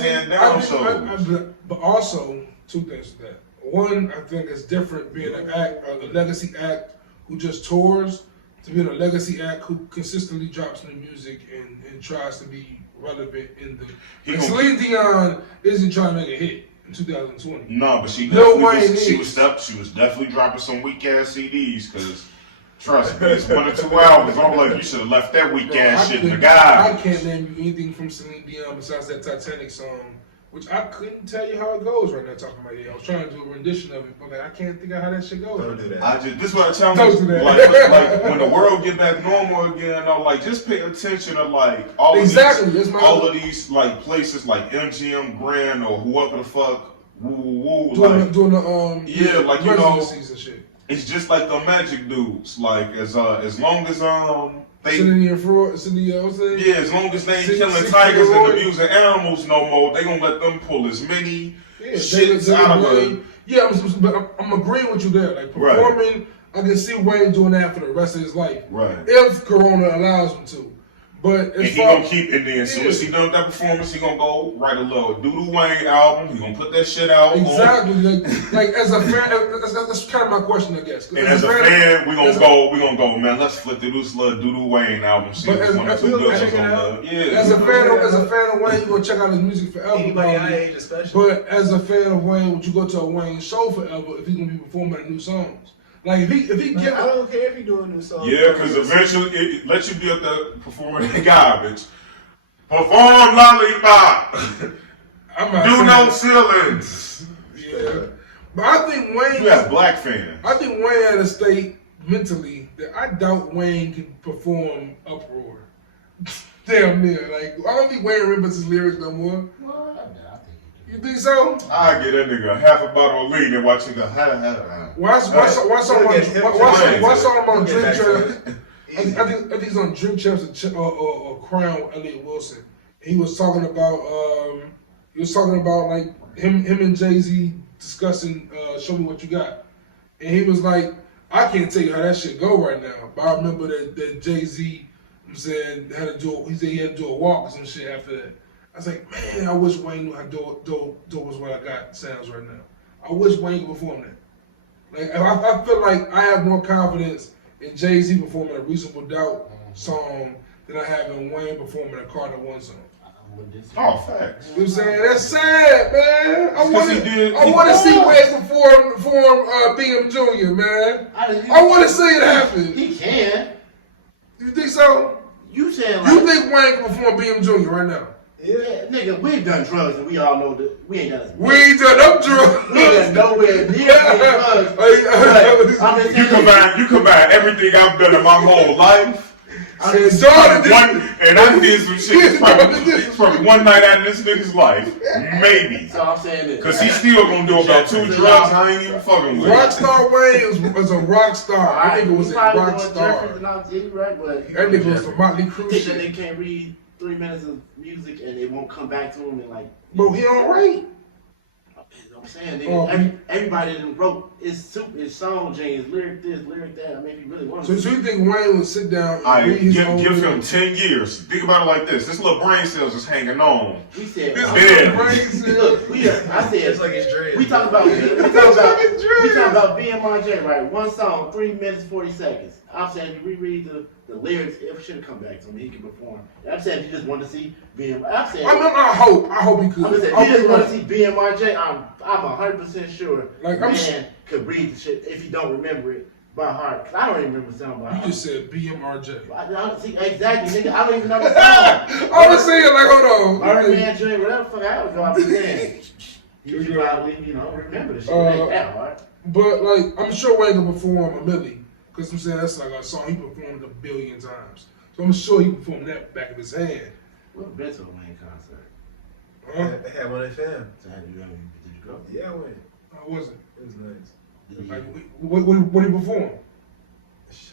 10 down shows. But also, two things to that. One, I think it's different being a legacy act who just tours to being a legacy act who consistently drops new music and tries to be relevant in the. And Celine Dion isn't trying to make a hit in 2020. No, but she was definitely dropping some weak ass CDs because. Trust me, it's 1 or 2 hours. I'm like, you should have left that weak ass shit in the garbage. I can't name you anything from Celine Dion besides that Titanic song, which I couldn't tell you how it goes right now. Talking about it, I was trying to do a rendition of it, but like I can't think of how that shit goes. Don't do that. This is what I tell Don't do that. like when the world get back normal again, though, like just pay attention to like all of these like places like MGM Grand or whoever the fuck doing the yeah, like you know. And shit. It's just like the Magic dudes. Like as long as they as long as they ain't killing tigers and abusing animals no more, they gonna let them pull as many shits out of them. Yeah, I'm agreeing with you there. Like performing, I can see Wayne doing that for the rest of his life. Right. If Corona allows him to. But and he gonna keep it there. As soon as he done with that performance, he gonna go write a little Doodoo Wayne album. He gonna put that shit out. Exactly. Like as a fan, that's kind of my question, I guess. And as a fan, we gonna go, man. Let's flip through this little Doodoo Wayne album. See what's one or two good ones on love. Yeah. As a fan of Wayne, you gonna check out his music forever. Anybody our age, especially. But as a fan of Wayne, would you go to a Wayne show forever if he's gonna be performing new songs? Like if he get, I don't care if he doing new songs. Yeah, because eventually it lets you be up there performing that garbage. Perform Lollipop. Do no ceilings. Yeah, but I think Wayne. You have black fans. I think Wayne at a state mentally that I doubt Wayne can perform Uproar. Damn near. Like I don't think Wayne remembers his lyrics no more. Well, I think you think so? I get that nigga half a bottle of lean and watch him go. Why song on Drink Champs? I think he's on Drink Champs or Crown with Elliott Wilson. He was talking about like him and Jay-Z discussing Show Me What You Got, and he was like, I can't tell you how that shit go right now, but I remember that Jay-Z had to do a walk or some shit after that. I was like, man, I wish Wayne knew how dope was what I got sounds right now. I wish Wayne could perform that. Like I feel like I have more confidence in Jay-Z performing a Reasonable Doubt song than I have in Wayne performing a Carter One song. Oh, facts. You know what I'm saying? That's sad, man. I want to see Wayne perform BM Jr., man. I want to see it happen. He can. You think so? You saying you think Wayne can perform BM Jr. right now? Yeah, nigga, we've done drugs and we all know that we ain't done. We ain't done them drugs. We ain't nowhere near drugs. You combine everything I've done in my whole life. I did some shit. It's probably one night out of this nigga's life, maybe. So I'm saying this. Cause he's still gonna do about 2 drugs I ain't even fucking with. Rockstar Wayne was a rock star. That nigga was a rock star. That nigga was the Motley Crue shit. shit. They can't read 3 minutes of music and it won't come back to them and like. But he don't write. I'm saying, nigga, everybody that wrote his song, James, lyric this, lyric that. I mean, if he really wanted. So you think Wayne would sit down and read his own give him 10 years. Think about it like this: this little brain cells is hanging on. We said, this brain cells. Look, I said, it's like his dread. We talking about BMJ, right? One song, 3 minutes 40 seconds. I'm saying you reread the the lyrics, it should have come back to him. He can perform. I'm saying if you just want to see BM, I'm saying. I hope he could. I'm just saying, if you just want to see BMRJ, I'm 100% sure Like, man could read the shit if he don't remember it by heart. Cause I don't even remember the song by heart. You just said BMRJ. I don't see exactly, nigga. I don't even know the song. I was saying like, hold on. Man, Dre, whatever the fuck I was going to be saying. You should probably, remember the shit. It ain't that hard. But like, I'm sure Wayne can perform a Millie, because I'm saying that's like a song he performed 1 billion times. So I'm sure he performed that back of his hand. What been to a Wayne concert? Huh? They had one in fam. Did you go? Yeah, I went. I wasn't. It was nice. Like, what did he perform?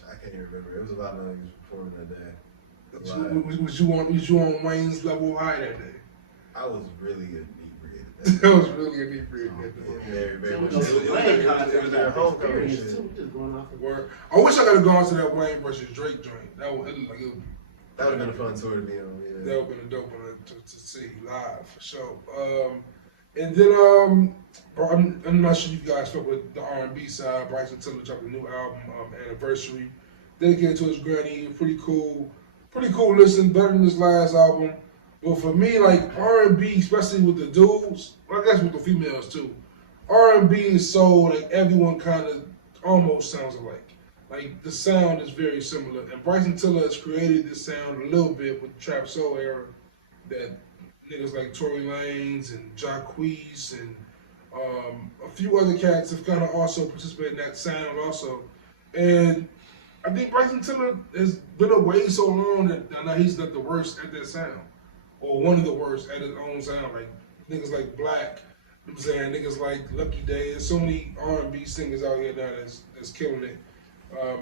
I can't even remember. It was a lot of niggas performing that day. Was you on Wayne's level high that day? I was really inebriated. That was really inebriated that day. Very, very much. It was It was their homecoming shit. Just going off the Word. I wish I could have gone to that Wayne versus Drake joint. That would That would have been a fun tour to be on. that Yeah. would have been a dope one to see live for sure. And then I'm not sure you guys fuck with the R&B side. Bryson Tiller dropped a new album, Anniversary, dedicated to his granny. Pretty cool listen, better than his last album. But for me, like R&B, especially with the dudes, I guess with the females too, R&B is so like everyone kind of almost sounds alike. Like the sound is very similar, and Bryson Tiller has created this sound a little bit with the trap soul era that niggas like Tory Lanez and Jacquees and a few other cats have kind of also participated in that sound also. And I think Bryson Tiller has been away so long that now he's not the worst at that sound, or one of the worst at his own sound. Like niggas like Black, you know what I'm saying, niggas like Lucky Day. There's so many R&B singers out here now that's killing it.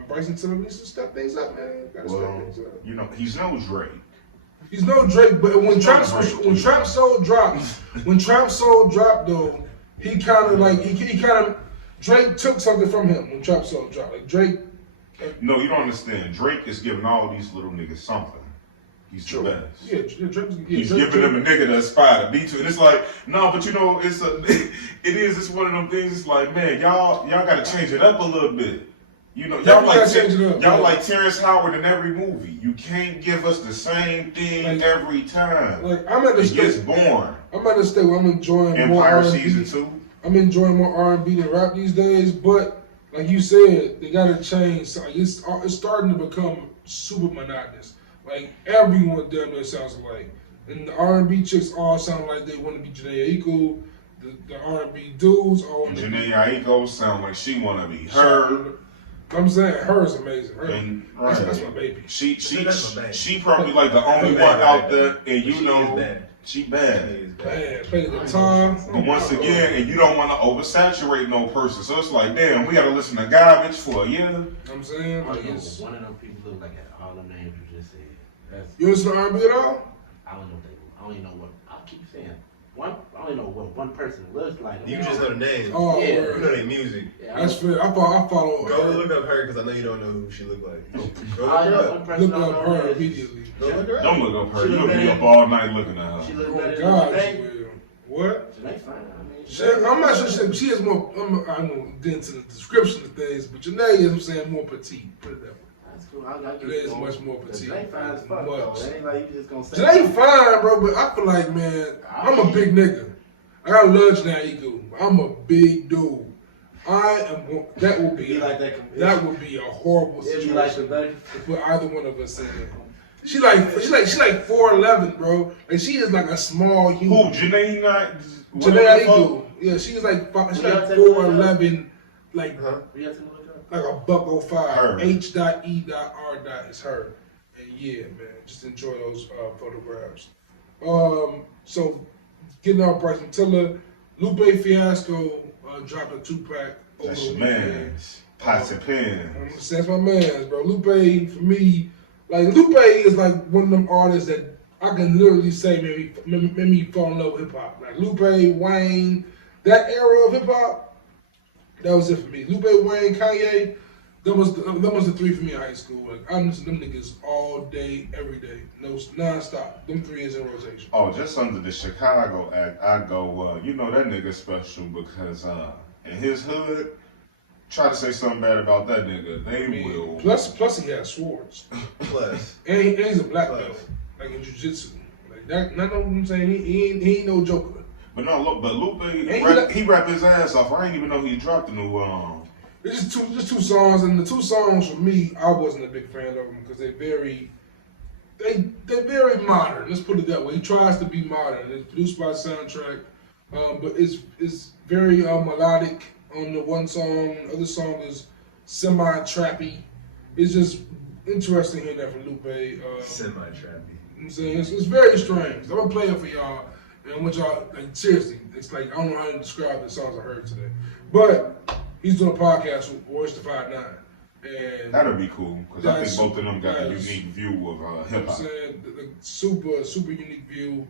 Bryson Tiller needs to step things up, man. Gotta step things up. He's no Drake. He's no Drake, but when Trap Soul dropped though, he kind of like he kind of Drake took something from him when Trap Soul dropped. Like Drake. No, you don't understand. Drake is giving all these little niggas something. He's the best. Yeah, Drake. He's giving them a nigga to aspire to be to, and it's like, no, but it's one of them things. It's like, man, y'all gotta change it up a little bit. Y'all like Terrence Howard in every movie. You can't give us the same thing every time. Like it gets boring. I'm at the state where I'm enjoying Empire more R&B. Season 2. I'm enjoying more R&B than rap these days, but like you said, they gotta change. So it's starting to become super monotonous. Like everyone damn near sounds alike, and the R&B chicks all sound like they want to be Janae Aiko. The R&B dudes all want to be. Janae Aiko sound like she want to be her. I'm saying her is amazing. That's my baby. She probably like the only one out there, and she bad. Play the guitar. But once again, and you don't want to oversaturate no person, so it's like, damn, we gotta listen to garbage for a year. You know what I'm saying? Like one of them people look like all the names you just said. You listen to R&B at all? I don't know what they do. I don't even know what. I keep saying. I only know what one person looks like. You just know the name. Oh, yeah. You know their music. Yeah, that's fair. I follow her. Go look up her because I know you don't know who she look like. Go look I her know up. one person Look I up know her is- immediately. Go look her up. Don't look up her. She You'll look be better- up all night looking at She her. looks Oh better God, than she Janae. will. What? Janae fine. I mean, I'm not sure she has more. I'm gonna get into the description of things, but Janae is, I'm saying, more petite. Put it that way. That's cool. I'll Janae is much more petite. Janae fine as fuck. Though. Much. It ain't like you just gonna say. Janae fine, bro, but I feel like, man, I'm a big nigga. I love Janae Aiko. I'm a big dude. That would be a horrible It'd be like situation the to put either one of us in. She like 4'11", bro. And she is like a small human. Who? Janae not? Janae Aiko. Yeah, she's like 4'11", like a $105. Her. H.E.R. is her. And yeah, man, just enjoy those photographs. So getting off Bryson Tiller, Lupe Fiasco dropped a 2-pack. That's your man's. Pots and pans. That's my man's, bro. Lupe, for me, like Lupe is like one of them artists that I can literally say made me fall in love with hip hop. Like Lupe, Wayne, that era of hip hop, that was it for me. Lupe, Wayne, Kanye, that was the three for me in high school. Like I listened to them niggas all day, every day, non-stop. Them 3 is in rotation. Oh, just under the Chicago act, I go, you know that nigga special because in his hood, try to say something bad about that nigga, they will. Plus he has swords. Plus. And he's a black belt, like in jiu-jitsu. Like that, not know what I'm saying. He ain't no joker. But no, look, but And he rap his ass off. I didn't even know he dropped a new It's just two songs, and the two songs for me, I wasn't a big fan of them because they're very modern. Let's put it that way. He tries to be modern. It's produced by Soundtrack, but it's very melodic on the one song. The other song is semi-trappy. It's just interesting hearing that from Lupe. Semi-trappy. I'm saying it's very strange. I'm gonna play it for y'all, and I want y'all like seriously. It's like I don't know how to describe the songs I heard today, but he's doing a podcast with Royce the 5'9", and that'll be cool because I think both of them got a that's- unique view of hip I'm hop. saying the super unique view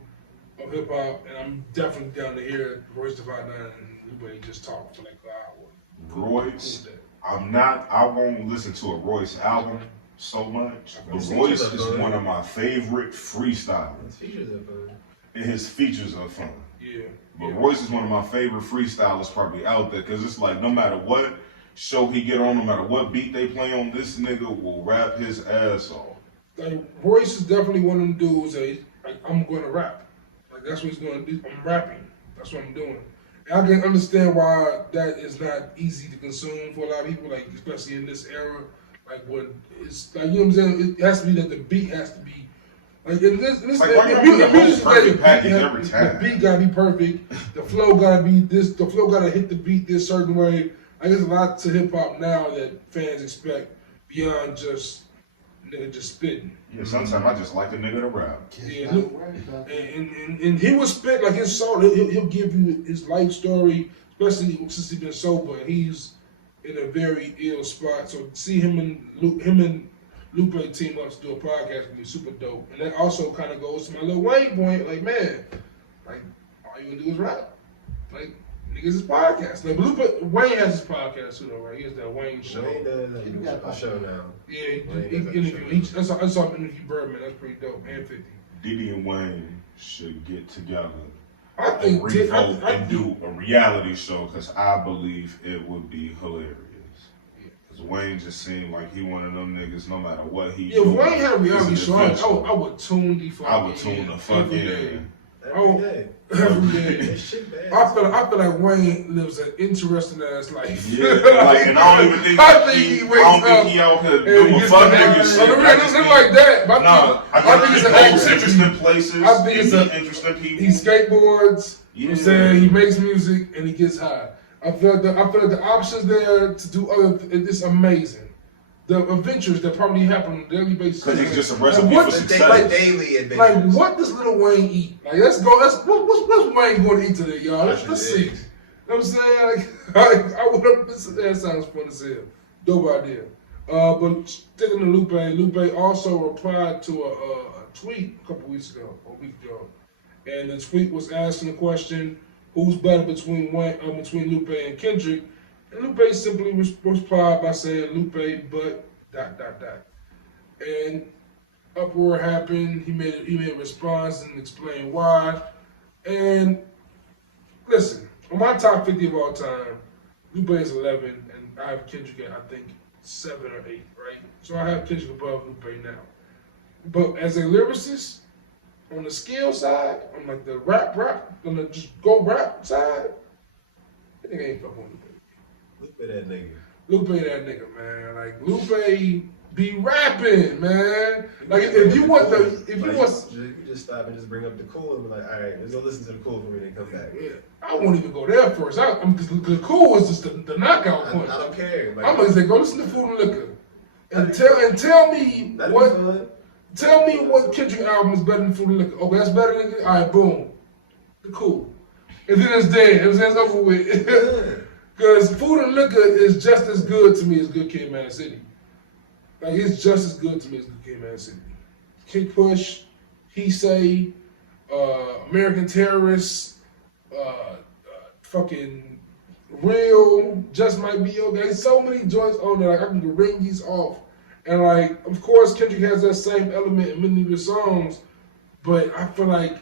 of hip hop, and I'm definitely down to hear Royce the 5'9" and Lupe just talk for like an hour. Royce, I won't listen to a Royce album so much, but His Royce features are is fun. one of my favorite freestylers. His features are fun. And his features are fun. Yeah. But Royce is one of my favorite freestylers probably out there because it's like no matter what show he get on, no matter what beat they play on, this nigga will rap his ass off. Like Royce is definitely one of them dudes that he's like, I'm gonna rap. Like that's what he's gonna do. I'm rapping. That's what I'm doing. And I can understand why that is not easy to consume for a lot of people, like especially in this era. Like when it's like you know what I'm saying, it has to be that the beat has to be like in this Like, why you put the whole perfect package every the time? beat gotta be perfect, the flow gotta be this, the flow gotta hit the beat this certain way. I guess a lot to hip hop now that fans expect beyond just nigga just spitting. Yeah, sometimes I just like a nigga to rap. Yeah, and he will spit like his song. He'll give you his life story, especially since he's been sober. He's in a very ill spot. So see him and Lupe team up to do a podcast would be super dope. And that also kind of goes to my Lil Wayne point. Like man, like all you gonna do is rap. Like niggas his podcast. Like Wayne has his podcast too, though, right? He has that Wayne show. Wayne does a show now. Yeah, Wayne he does a interview. show. I saw him interview Birdman. That's pretty dope. And 50. Diddy and Wayne should get together I and think revolt I and do a reality show because I believe it would be hilarious. Because Wayne just seemed like he one of them niggas. No matter what he If do, Wayne had a reality it's an show, adventure. I would tune the fuck I would tune the fuck every day. in. Every day. Every day. This shit bad. I feel like Wayne lives an interesting ass life. Yeah, like, and I don't even think I think he wakes I don't up think he out here and doing gets fuck the- nigga shit. I mean, it's not like that. But Nah, I think it's an goes activity. interesting places. I think it's and a- interesting people. He skateboards. You know what I'm Yeah. saying? He makes music and he gets high. I feel like the options there to do other it's amazing. The adventures that probably happen on a daily basis. Because he's just a Like, recipe what- for Like success. daily adventures. Like, what does Lil Wayne eat? Like, let's go. What's Wayne going to eat today, y'all? Let's see. You know what I'm saying? Like, I would have. That sounds fun as hell. Dope idea. But sticking to Lupe also replied to a tweet a week ago, and the tweet was asking the question, "Who's better between Lupe and Kendrick?" And Lupe simply replied by saying, "Lupe, but ... And uproar happened. He made a response and explained why. And listen, on my top 50 of all time, Lupe is 11, and I have Kendrick at I think 7 or 8, right? So I have Kendrick above Lupe now. But as a lyricist, on the skill side, on like the rap, on the just go rap side, I think I ain't fucking with Lupe. Look at that nigga. Lupe that nigga, man. Like Lupe be rapping, man. Like if you want You just stop and just bring up the cool and be like, all right, let's go listen to the cool for me, then come back. yeah, I won't even go there first. Cause the cool is just the knockout point. I don't care. Like, I'm gonna say go listen to Food and Liquor and tell me that'd be what fun. tell me what Kendrick album is better than Food and Liquor. Okay, that's better than it. All right, boom, the cool. And then it's dead. It's over with. Because Food and Liquor is just as good to me as Good Kid, Mad City. Like, it's just as good to me as Good Kid, Mad City. Kick Push, He Say, American Terrorists, fucking Real, Just Might Be Okay. So many joints on there. Like, I can ring these off. And, like, of course, Kendrick has that same element in many of his songs, but I feel like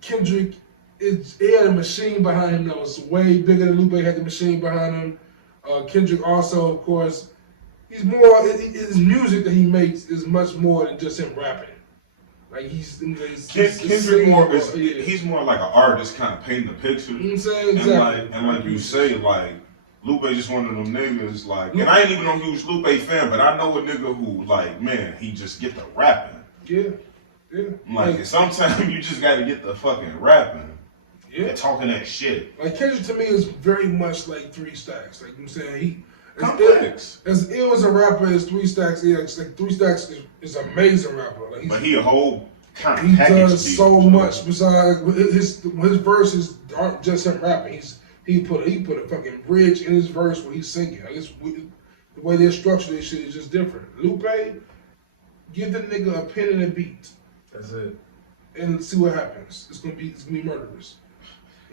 Kendrick, he had a machine behind him that was way bigger than Lupe had the machine behind him. Kendrick also, of course, he's more. His music that he makes is much more than just him rapping. Like he's Kendrick more is he's more like an artist, kind of painting the picture. You know what I'm saying? Exactly. And like you say, like Lupe just one of them niggas. Like, and I ain't even no huge Lupe fan, but I know a nigga who, like, man, he just get the rapping. Yeah. Like sometimes you just got to get the fucking rapping. Yeah. And talking that shit. Like Kendrick to me is very much like 3 Stacks. Like you know what I'm saying, he complex. As ill as a rapper as 3 Stacks is, like 3 Stacks is an amazing rapper. Like but he a whole kind of he package does so much besides his verses aren't just him rapping. He put a fucking bridge in his verse where he's singing. Like the way they structure this shit is just different. Lupe, give the nigga a pen and a beat. That's it. And see what happens. It's gonna be murderous.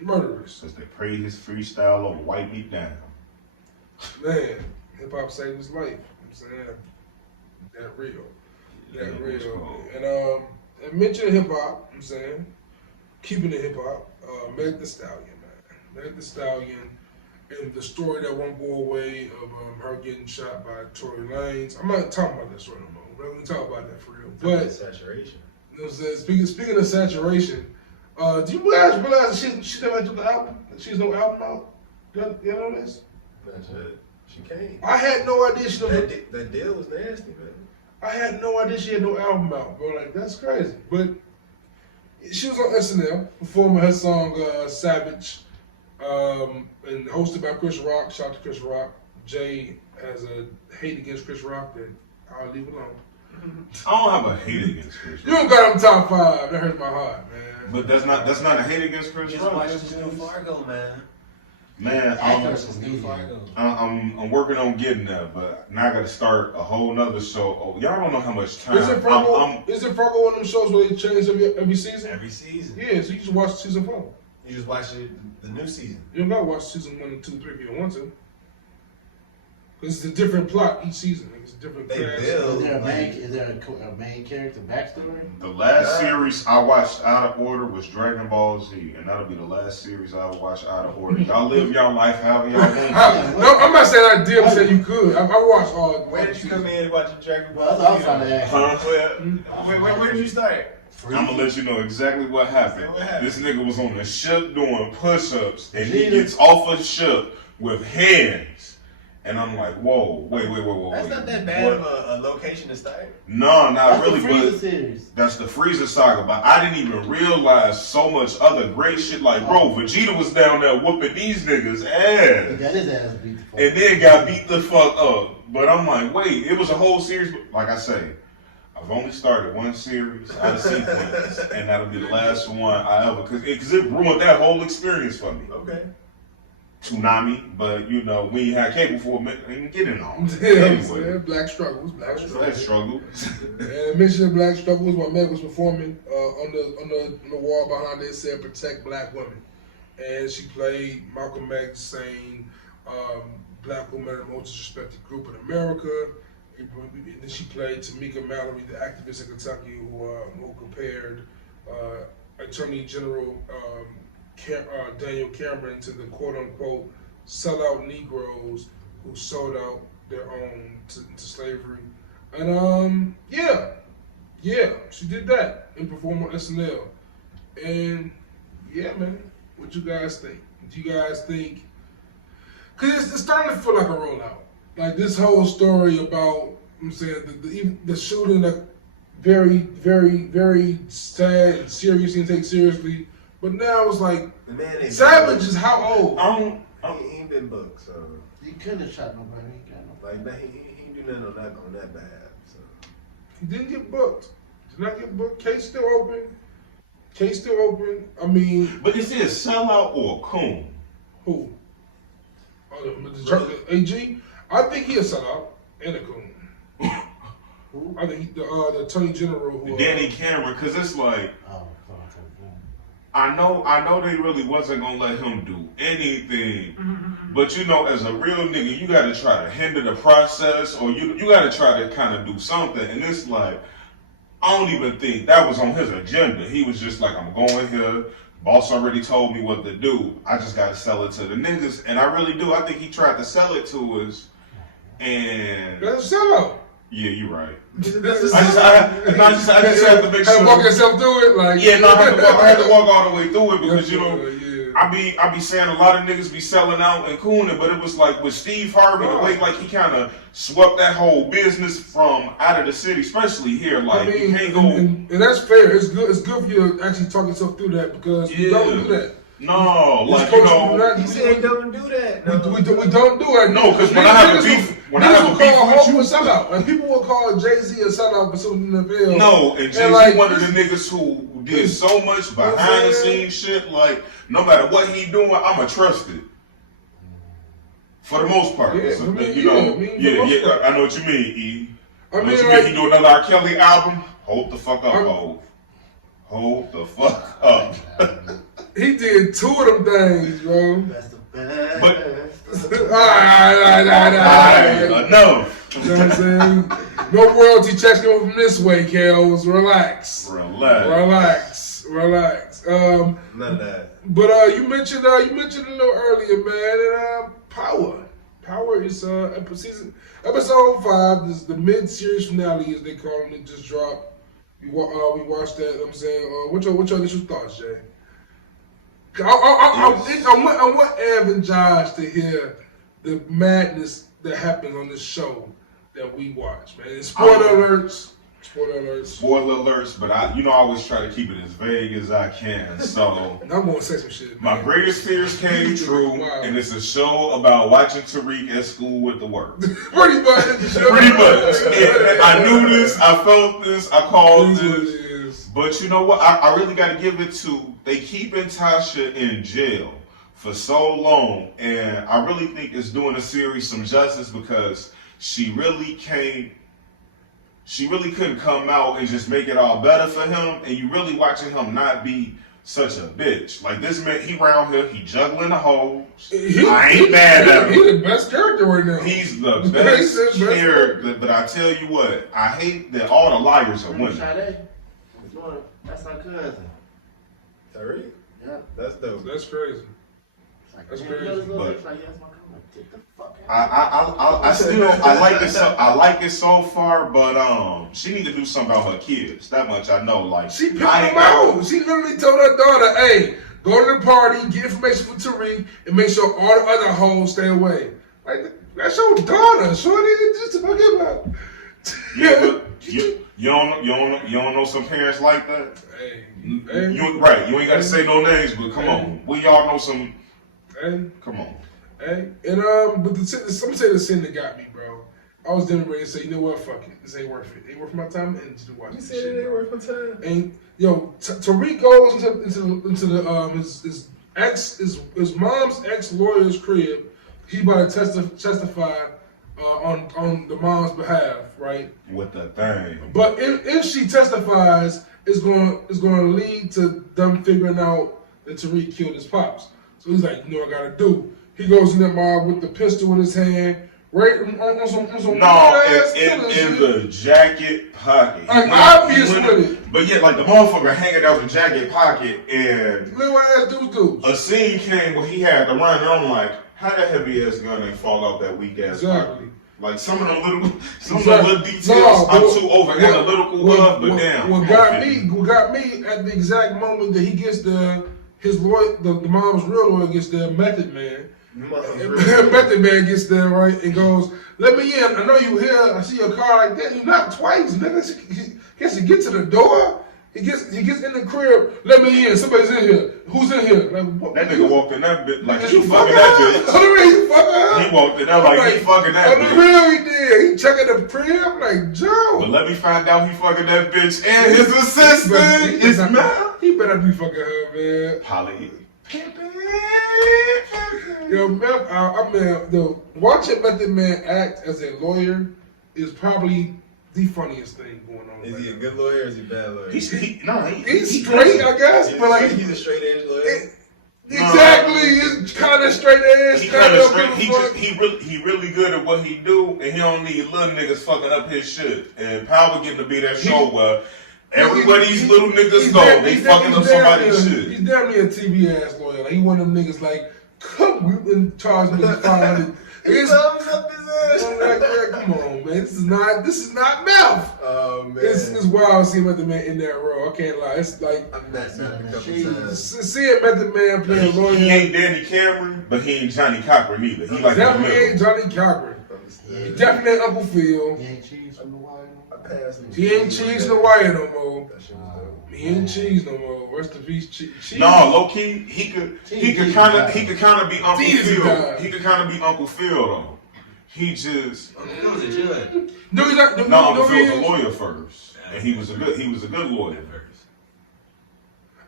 Murderous. Because they pray his freestyle or wipe me down. Man, hip hop saved his life. I'm saying that real. That real. And mention hip hop, I'm saying, keeping it hip hop, Meg Thee Stallion, man. Meg Thee Stallion and the story that won't go away of her getting shot by Tory Lanez. I'm not talking about that story no more. We're not gonna talk about that for real. But Saturation. You know what I'm saying? Speaking of saturation, do you guys realize she never took the album? She's no album out? You know this? That's it. She came. I had no idea she never. That deal was nasty, man. I had no idea she had no album out, bro. Like, that's crazy. But she was on SNL performing her song Savage, and hosted by Chris Rock. Shout out to Chris Rock. Jay has a hate against Chris Rock that I'll leave alone. I don't have a hate against Chris Rock. You don't got him top 5. That hurts my heart, man. But that's not a hate against Chris Just Rock. watch this new Fargo, man. Man, I'm working on getting there, but now I got to start a whole nother show. Oh, y'all don't know how much time. Isn't Fargo one of them shows where they change every season? Every season. Yeah, so you just watch season 4. You just watch the new season. You don't gotta watch season 1 and 2, 3 if you don't want to. It's a different plot each season. It's a different cast. Is there a main character backstory? The last series I watched out of order was Dragon Ball Z, and that'll be the last series I will watch out of order. Y'all live y'all life however y'all want. No, I'm not saying I did. I'm saying you could. I watched all. Where did you come in watching Dragon Ball? Well, that's all I'm trying to ask. Where did you start? I'm gonna let you know exactly what happened. This nigga was on the ship doing push-ups, and he gets off a ship with hands. And I'm like, whoa, wait. That's not that bad of a location to start. No, not really, but series. That's the Frieza saga. But I didn't even realize so much other great shit. Like, bro, Vegeta was down there whooping these niggas' ass. He got his ass beat the fuck and then got beat the fuck up. But I'm like, wait, it was a whole series. Like I say, I've only started one series out of sequence, and that'll be the last one I ever, because it ruined that whole experience for me. Okay. Tsunami, but you know, we had cable for getting on. Anyway. Black struggles. Black struggles. And mentioning Black struggles while Meg was performing on the wall behind it said "Protect Black Women," and she played Malcolm X saying "Black women are the most disrespected group in America." And then she played Tamika Mallory, the activist in Kentucky, who compared Attorney General Daniel Cameron to the quote-unquote sellout Negroes who sold out their own to slavery. And yeah, she did that and performed on SNL. And yeah, man, what you guys think? Do you guys think? Because it's starting to feel like a rollout. Like this whole story about, I'm saying, the shooting, like very, very, very sad and serious and take seriously. But now it's like, the man ain't Savage is how old? He ain't been booked, so. He couldn't have shot nobody. He got nobody. Like, man, he didn't do nothing on that bad, so. He didn't get booked. Did not get booked. Case still open. I mean. But is he a sellout or a coon? Who? The AG? I think he a sellout and a coon. Who? I think the Attorney General who Danny Cameron, because it's like, Oh, I know they really wasn't gonna let him do anything, but you know, as a real nigga, you gotta try to hinder the process, or you gotta try to kind of do something. And it's like, I don't even think that was on his agenda. He was just like, I'm going here Boss already told me what to do. I just gotta sell it to the niggas, and I really do. I think he tried to sell it to us, and That's a sellout. yeah, you're right. I I just had to make sure. walk yourself through it, like Yeah, no, I had to walk all the way through it because yeah. I be saying a lot of niggas be selling out and cooning, but it was like with Steve Harvey, the way like he kind of swept that whole business from out of the city, especially here. Like I mean, you can't go. and that's fair. It's good. It's good for you to actually talk yourself through that because we don't do that. No, This like coach, you know. You said don't do that. We don't do it. No, because when I have a beef, when I have a beef with you, a sellout. Like people will call Jay-Z a sellout for something in the field. no, and Jay-Z like, one of the niggas who did so much behind the scenes shit. Like no matter what he doing, I'ma trust it. For the most part, Yeah, so, I mean, you know, most part. I know what you mean. E. I What mean, you like, mean? He do another R. Kelly album? Hold the fuck up, hold the fuck up. he did 2 of them things, bro. That's the best. But All right. enough. You know what I'm saying? No royalty checks coming from this way, Kels. Relax. Relax. None of that. But you mentioned a little earlier, man, and Power. Power is episode 5. This is the mid-series finale, as they call it. It just dropped. We watched that. I'm saying, what's your initial thoughts, Jay? I want Ev and Josh to hear the madness that happens on this show that we watch, man. Spoiler alerts. Spoiler alerts, but I always try to keep it as vague as I can. So I'm gonna say some shit. My greatest fears came true, Wow. and it's a show about watching Tariq at school with the work. Pretty much. Pretty much. And I knew this, I felt this, I called this. But you know what? I really got to give it to, they keeping Tasha in jail for so long, and I really think it's doing the series some justice because she really couldn't come out and just make it all better for him, and you really watching him not be such a bitch. Like this man, he around here, he juggling the hoes. I ain't mad at him. He's the best character right now. He's the best character, but I tell you what, I hate that all the liars are women. That's our cousin. Tariq? Yeah. That's dope. That's crazy. That's crazy. I like it so far, but she need to do something about her kids. That much I know. Like she picked them out. She literally told her daughter, "Hey, go to the party, get information for Tariq, and make sure all the other hoes stay away." Like that's your daughter. Shorty, just talking about. Yeah, but you don't know some parents like that. Hey. You ain't got to say no names, but come on, we all know some. Hey. Come on. Hey, and but some say the sin that got me, bro. I was then ready to say, you know what, fuck it, this ain't worth it. Ain't worth my time and to watch You this said shit. it ain't worth my time. And yo, Tariq goes into the his mom's ex lawyer's crib. He about to testify on the mom's behalf, right? With the thing. But if she testifies, it's going to lead to them figuring out that Tariq killed his pops. So he's like, you know what I gotta do. He goes in that mob with the pistol in his hand, right on some in the jacket pocket. Like obvious with it. But yet, like the motherfucker hanging out the jacket pocket, and little ass dudes. A scene came where he had to run, and I'm like, how that heavy ass gun ain't fall out that weak ass pocket? Like some of the little details I'm too over analytical of, but damn. What got me at the exact moment that he gets his lawyer, the mom's real lawyer gets there, Method Man. Method Man gets there, right, and goes, "Let me in. I know you here. I see your car like that. You knocked twice, nigga. Gets to get to the door. He gets in the crib. Let me in. Somebody's in here. Who's in here? Like, what? That nigga walked in that bitch like you fucking that bitch. He walked in there like he fucking that bitch. On the real, he did. He checking the crib. I'm like, Joe. But let me find out he fucking that bitch and his assistant is mad. He better be fucking her, man. Polly. Yo, man, watching Method Man act as a lawyer is probably the funniest thing going on. Is he a good lawyer or is he a bad lawyer? He's straight, I guess, but like he's a straight edge lawyer. Exactly, it's kind of straight edge. He kind of straight. He really good at what he do, and he don't need little niggas fucking up his shit. And Power getting to be that show where Everywhere these little niggas go, they fucking up somebody's shit. He's damn near a TV ass lawyer. Like, he one of them niggas like, come, we can charge niggas 500. He's up his ass. Come on, man. This is not mouth. Oh man. It's wild seeing Method Man in that role. I can't lie. It's like I've met him a couple times. seeing Method Man playing a lawyer. He ain't Danny Cameron, but he ain't Johnny Cochran either. He like Definitely ain't Johnny Cochran. He definitely ain't Uncle Phil. He ain't cheese from the wire. He ain't Cheese the Wire no more. That shit was dope. He ain't Cheese no more. Rest in peace, Cheese. No, low key, he could kind of be Uncle Phil. He could kind of be Uncle Phil though. He just Uncle Phil's a judge. No, he's not. no, Uncle Phil's a lawyer first, and he was a good lawyer.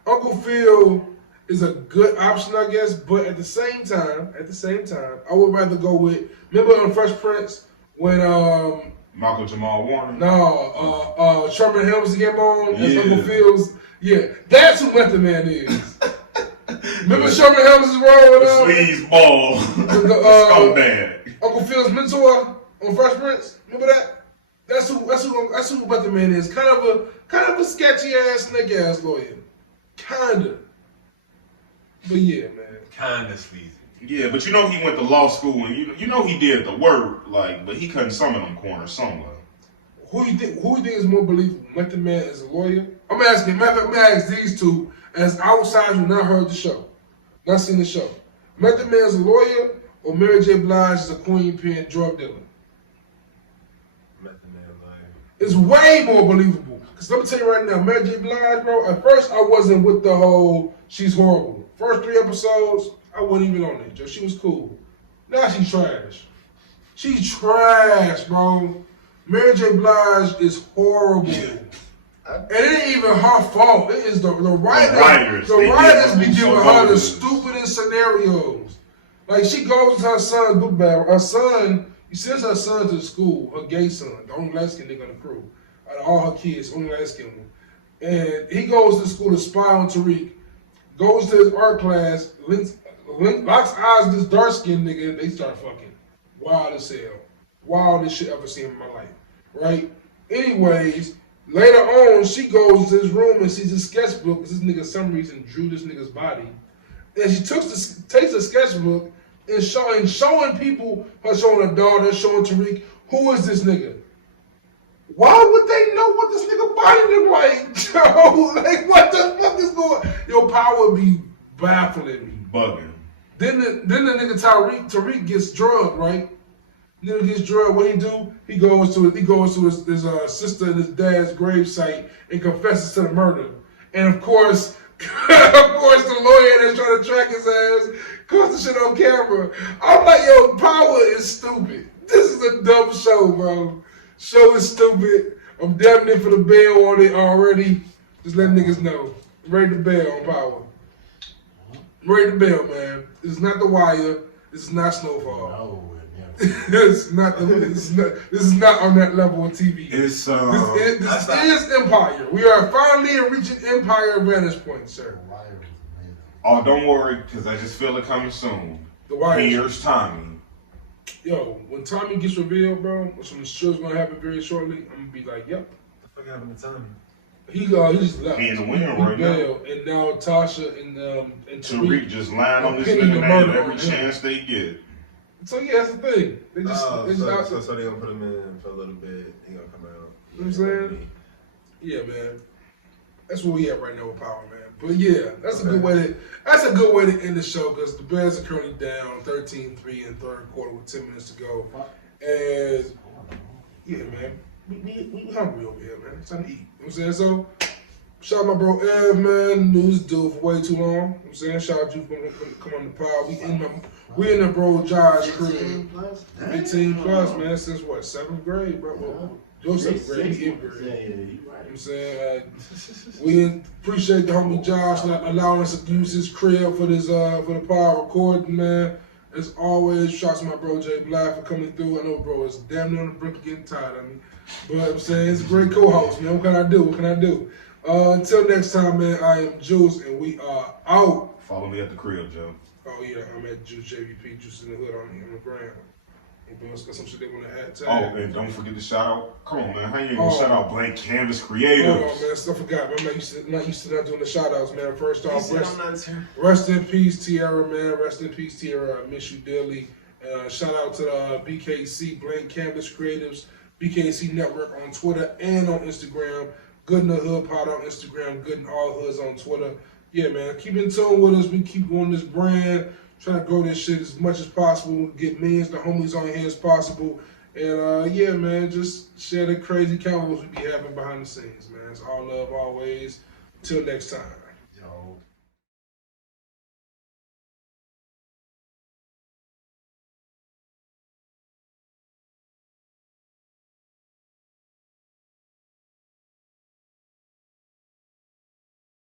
Uncle Phil is a good option, I guess, but at the same time, I would rather go with. Remember on Fresh Prince when Malcolm Jamal Warner. No, Sherman Helms came on as Yeah. Uncle Phil's. Yeah, that's who Method Man is. Remember Sherman Helms' role The sleaze ball. Scumbag. Uncle Phil's mentor on Fresh Prince. Remember that? That's who Method Man is. Kind of a sketchy ass, snake ass lawyer. Kinda. But yeah, man. Kinda sleazy. Yeah, but you know he went to law school, and you know he did the work, like, but he couldn't summon them corners somewhere. Who you think is more believable? Method Man as a lawyer? I'm asking. Method Man ask these two as outsiders who not heard the show, not seen the show. Method Man as a lawyer or Mary J. Blige as a queen pin drug dealer? Method Man lawyer. It's way more believable. Cause let me tell you right now, Mary J. Blige, bro. At first, I wasn't with the whole she's horrible. First 3 episodes, I wasn't even on it, Joe. She was cool. Now she's trash. She's trash, bro. Mary J. Blige is horrible. And it ain't even her fault. It is the writers. The writers be giving her the stupidest scenarios. Like, she goes to her son's book bag. Her son, she sends her son to school, her gay son, the only light-skinned nigga on the crew. Out of all her kids, only light-skinned one. And he goes to school to spy on Tariq. Goes to his art class, locks eyes with this dark-skinned nigga, they start fucking. Wild as hell. Wildest shit ever seen in my life. Right? Anyways, later on, she goes to his room and sees his sketchbook because this nigga, for some reason, drew this nigga's body. And she takes the sketchbook and showing people, her showing her daughter, showing Tariq, who is this nigga? Why would they know what this nigga body look like? Joe, like, what the fuck is going on? Your power be baffling me. Bugging. Then the nigga Tariq gets drugged, right? Nigga gets drugged. What he do? He goes to his sister and his dad's gravesite and confesses to the murder. And of course, the lawyer that's trying to track his ass caught the shit on camera. I'm like, yo, power is stupid. This is a dumb show, bro. Show is stupid. I'm damn near for the bail on it already. Just let niggas know. Ready to bail on power. Ready to bail, man. This is not The Wire. This is not Snowfall. No, This is not on that level of TV. It's This is Empire. We are finally reaching Empire vantage point, sir. The wire was amazing. oh, don't worry, because I just feel it coming soon. The Wire. Here's Tommy. Yo, when Tommy gets revealed, bro, which I'm sure is gonna happen very shortly, I'm gonna be like, yep. What the fuck happened to Tommy? He just left. He in the winner He right now. bailed, and now Tasha and Tariq just lying on this Penny the nigga name murder every on him. chance they get. So yeah, that's the thing. They just, So out they gonna put him in for a little bit. He gonna come out. You know what I'm saying? Yeah, man. That's where we at right now with Power, man. But yeah, that's a good way to end the show because the Bears are currently down 13-3 in the third quarter with 10 minutes to go. And yeah, man, we hungry over here, man. It's time to eat. You know what I'm saying? So shout out my bro Ev, man. News do for way too long. You know what I'm saying? Shout out you for come on the pod. We in the bro Josh crew. 15 plus, man, since what, 7th grade, bro? Your 7th grade, he 8th grade. Yeah, you right. You know what I'm saying? We appreciate the homie Josh allowing us to use his crib for this for the pod recording, man. As always, shouts to my bro Jay Black for coming through. I know bro is damn near on the brink of getting tired of me. But I'm saying it's a great co-host, man. What can I do? Until next time, man, I am Juice and we are out. Follow me at the crib, Joe. Oh yeah, I'm at Juice JVP, Juice in the Hood on the ground. Anybody else got some shit they want to add to Oh, that? and don't forget to shout out. Come on, man. How you ain't gonna shout out Blank Canvas Creatives? Hold on, man. I forgot. I'm not used to not doing the shout outs, man. First He off, said I'm not too. rest in peace, Tiara, man. Rest in peace, Tiara. I miss you dearly. Shout out to BKC, Blank Canvas Creatives, BKC Network on Twitter and on Instagram. Good in the Hood Pod on Instagram. Good in All Hoods on Twitter. Yeah, man. Keep in tune with us. We keep growing this brand. Trying to grow this shit as much as possible. Get millions of homies on here as possible. And yeah, man, just share the crazy convos we be having behind the scenes, man. It's all love always. Till next time. Yo.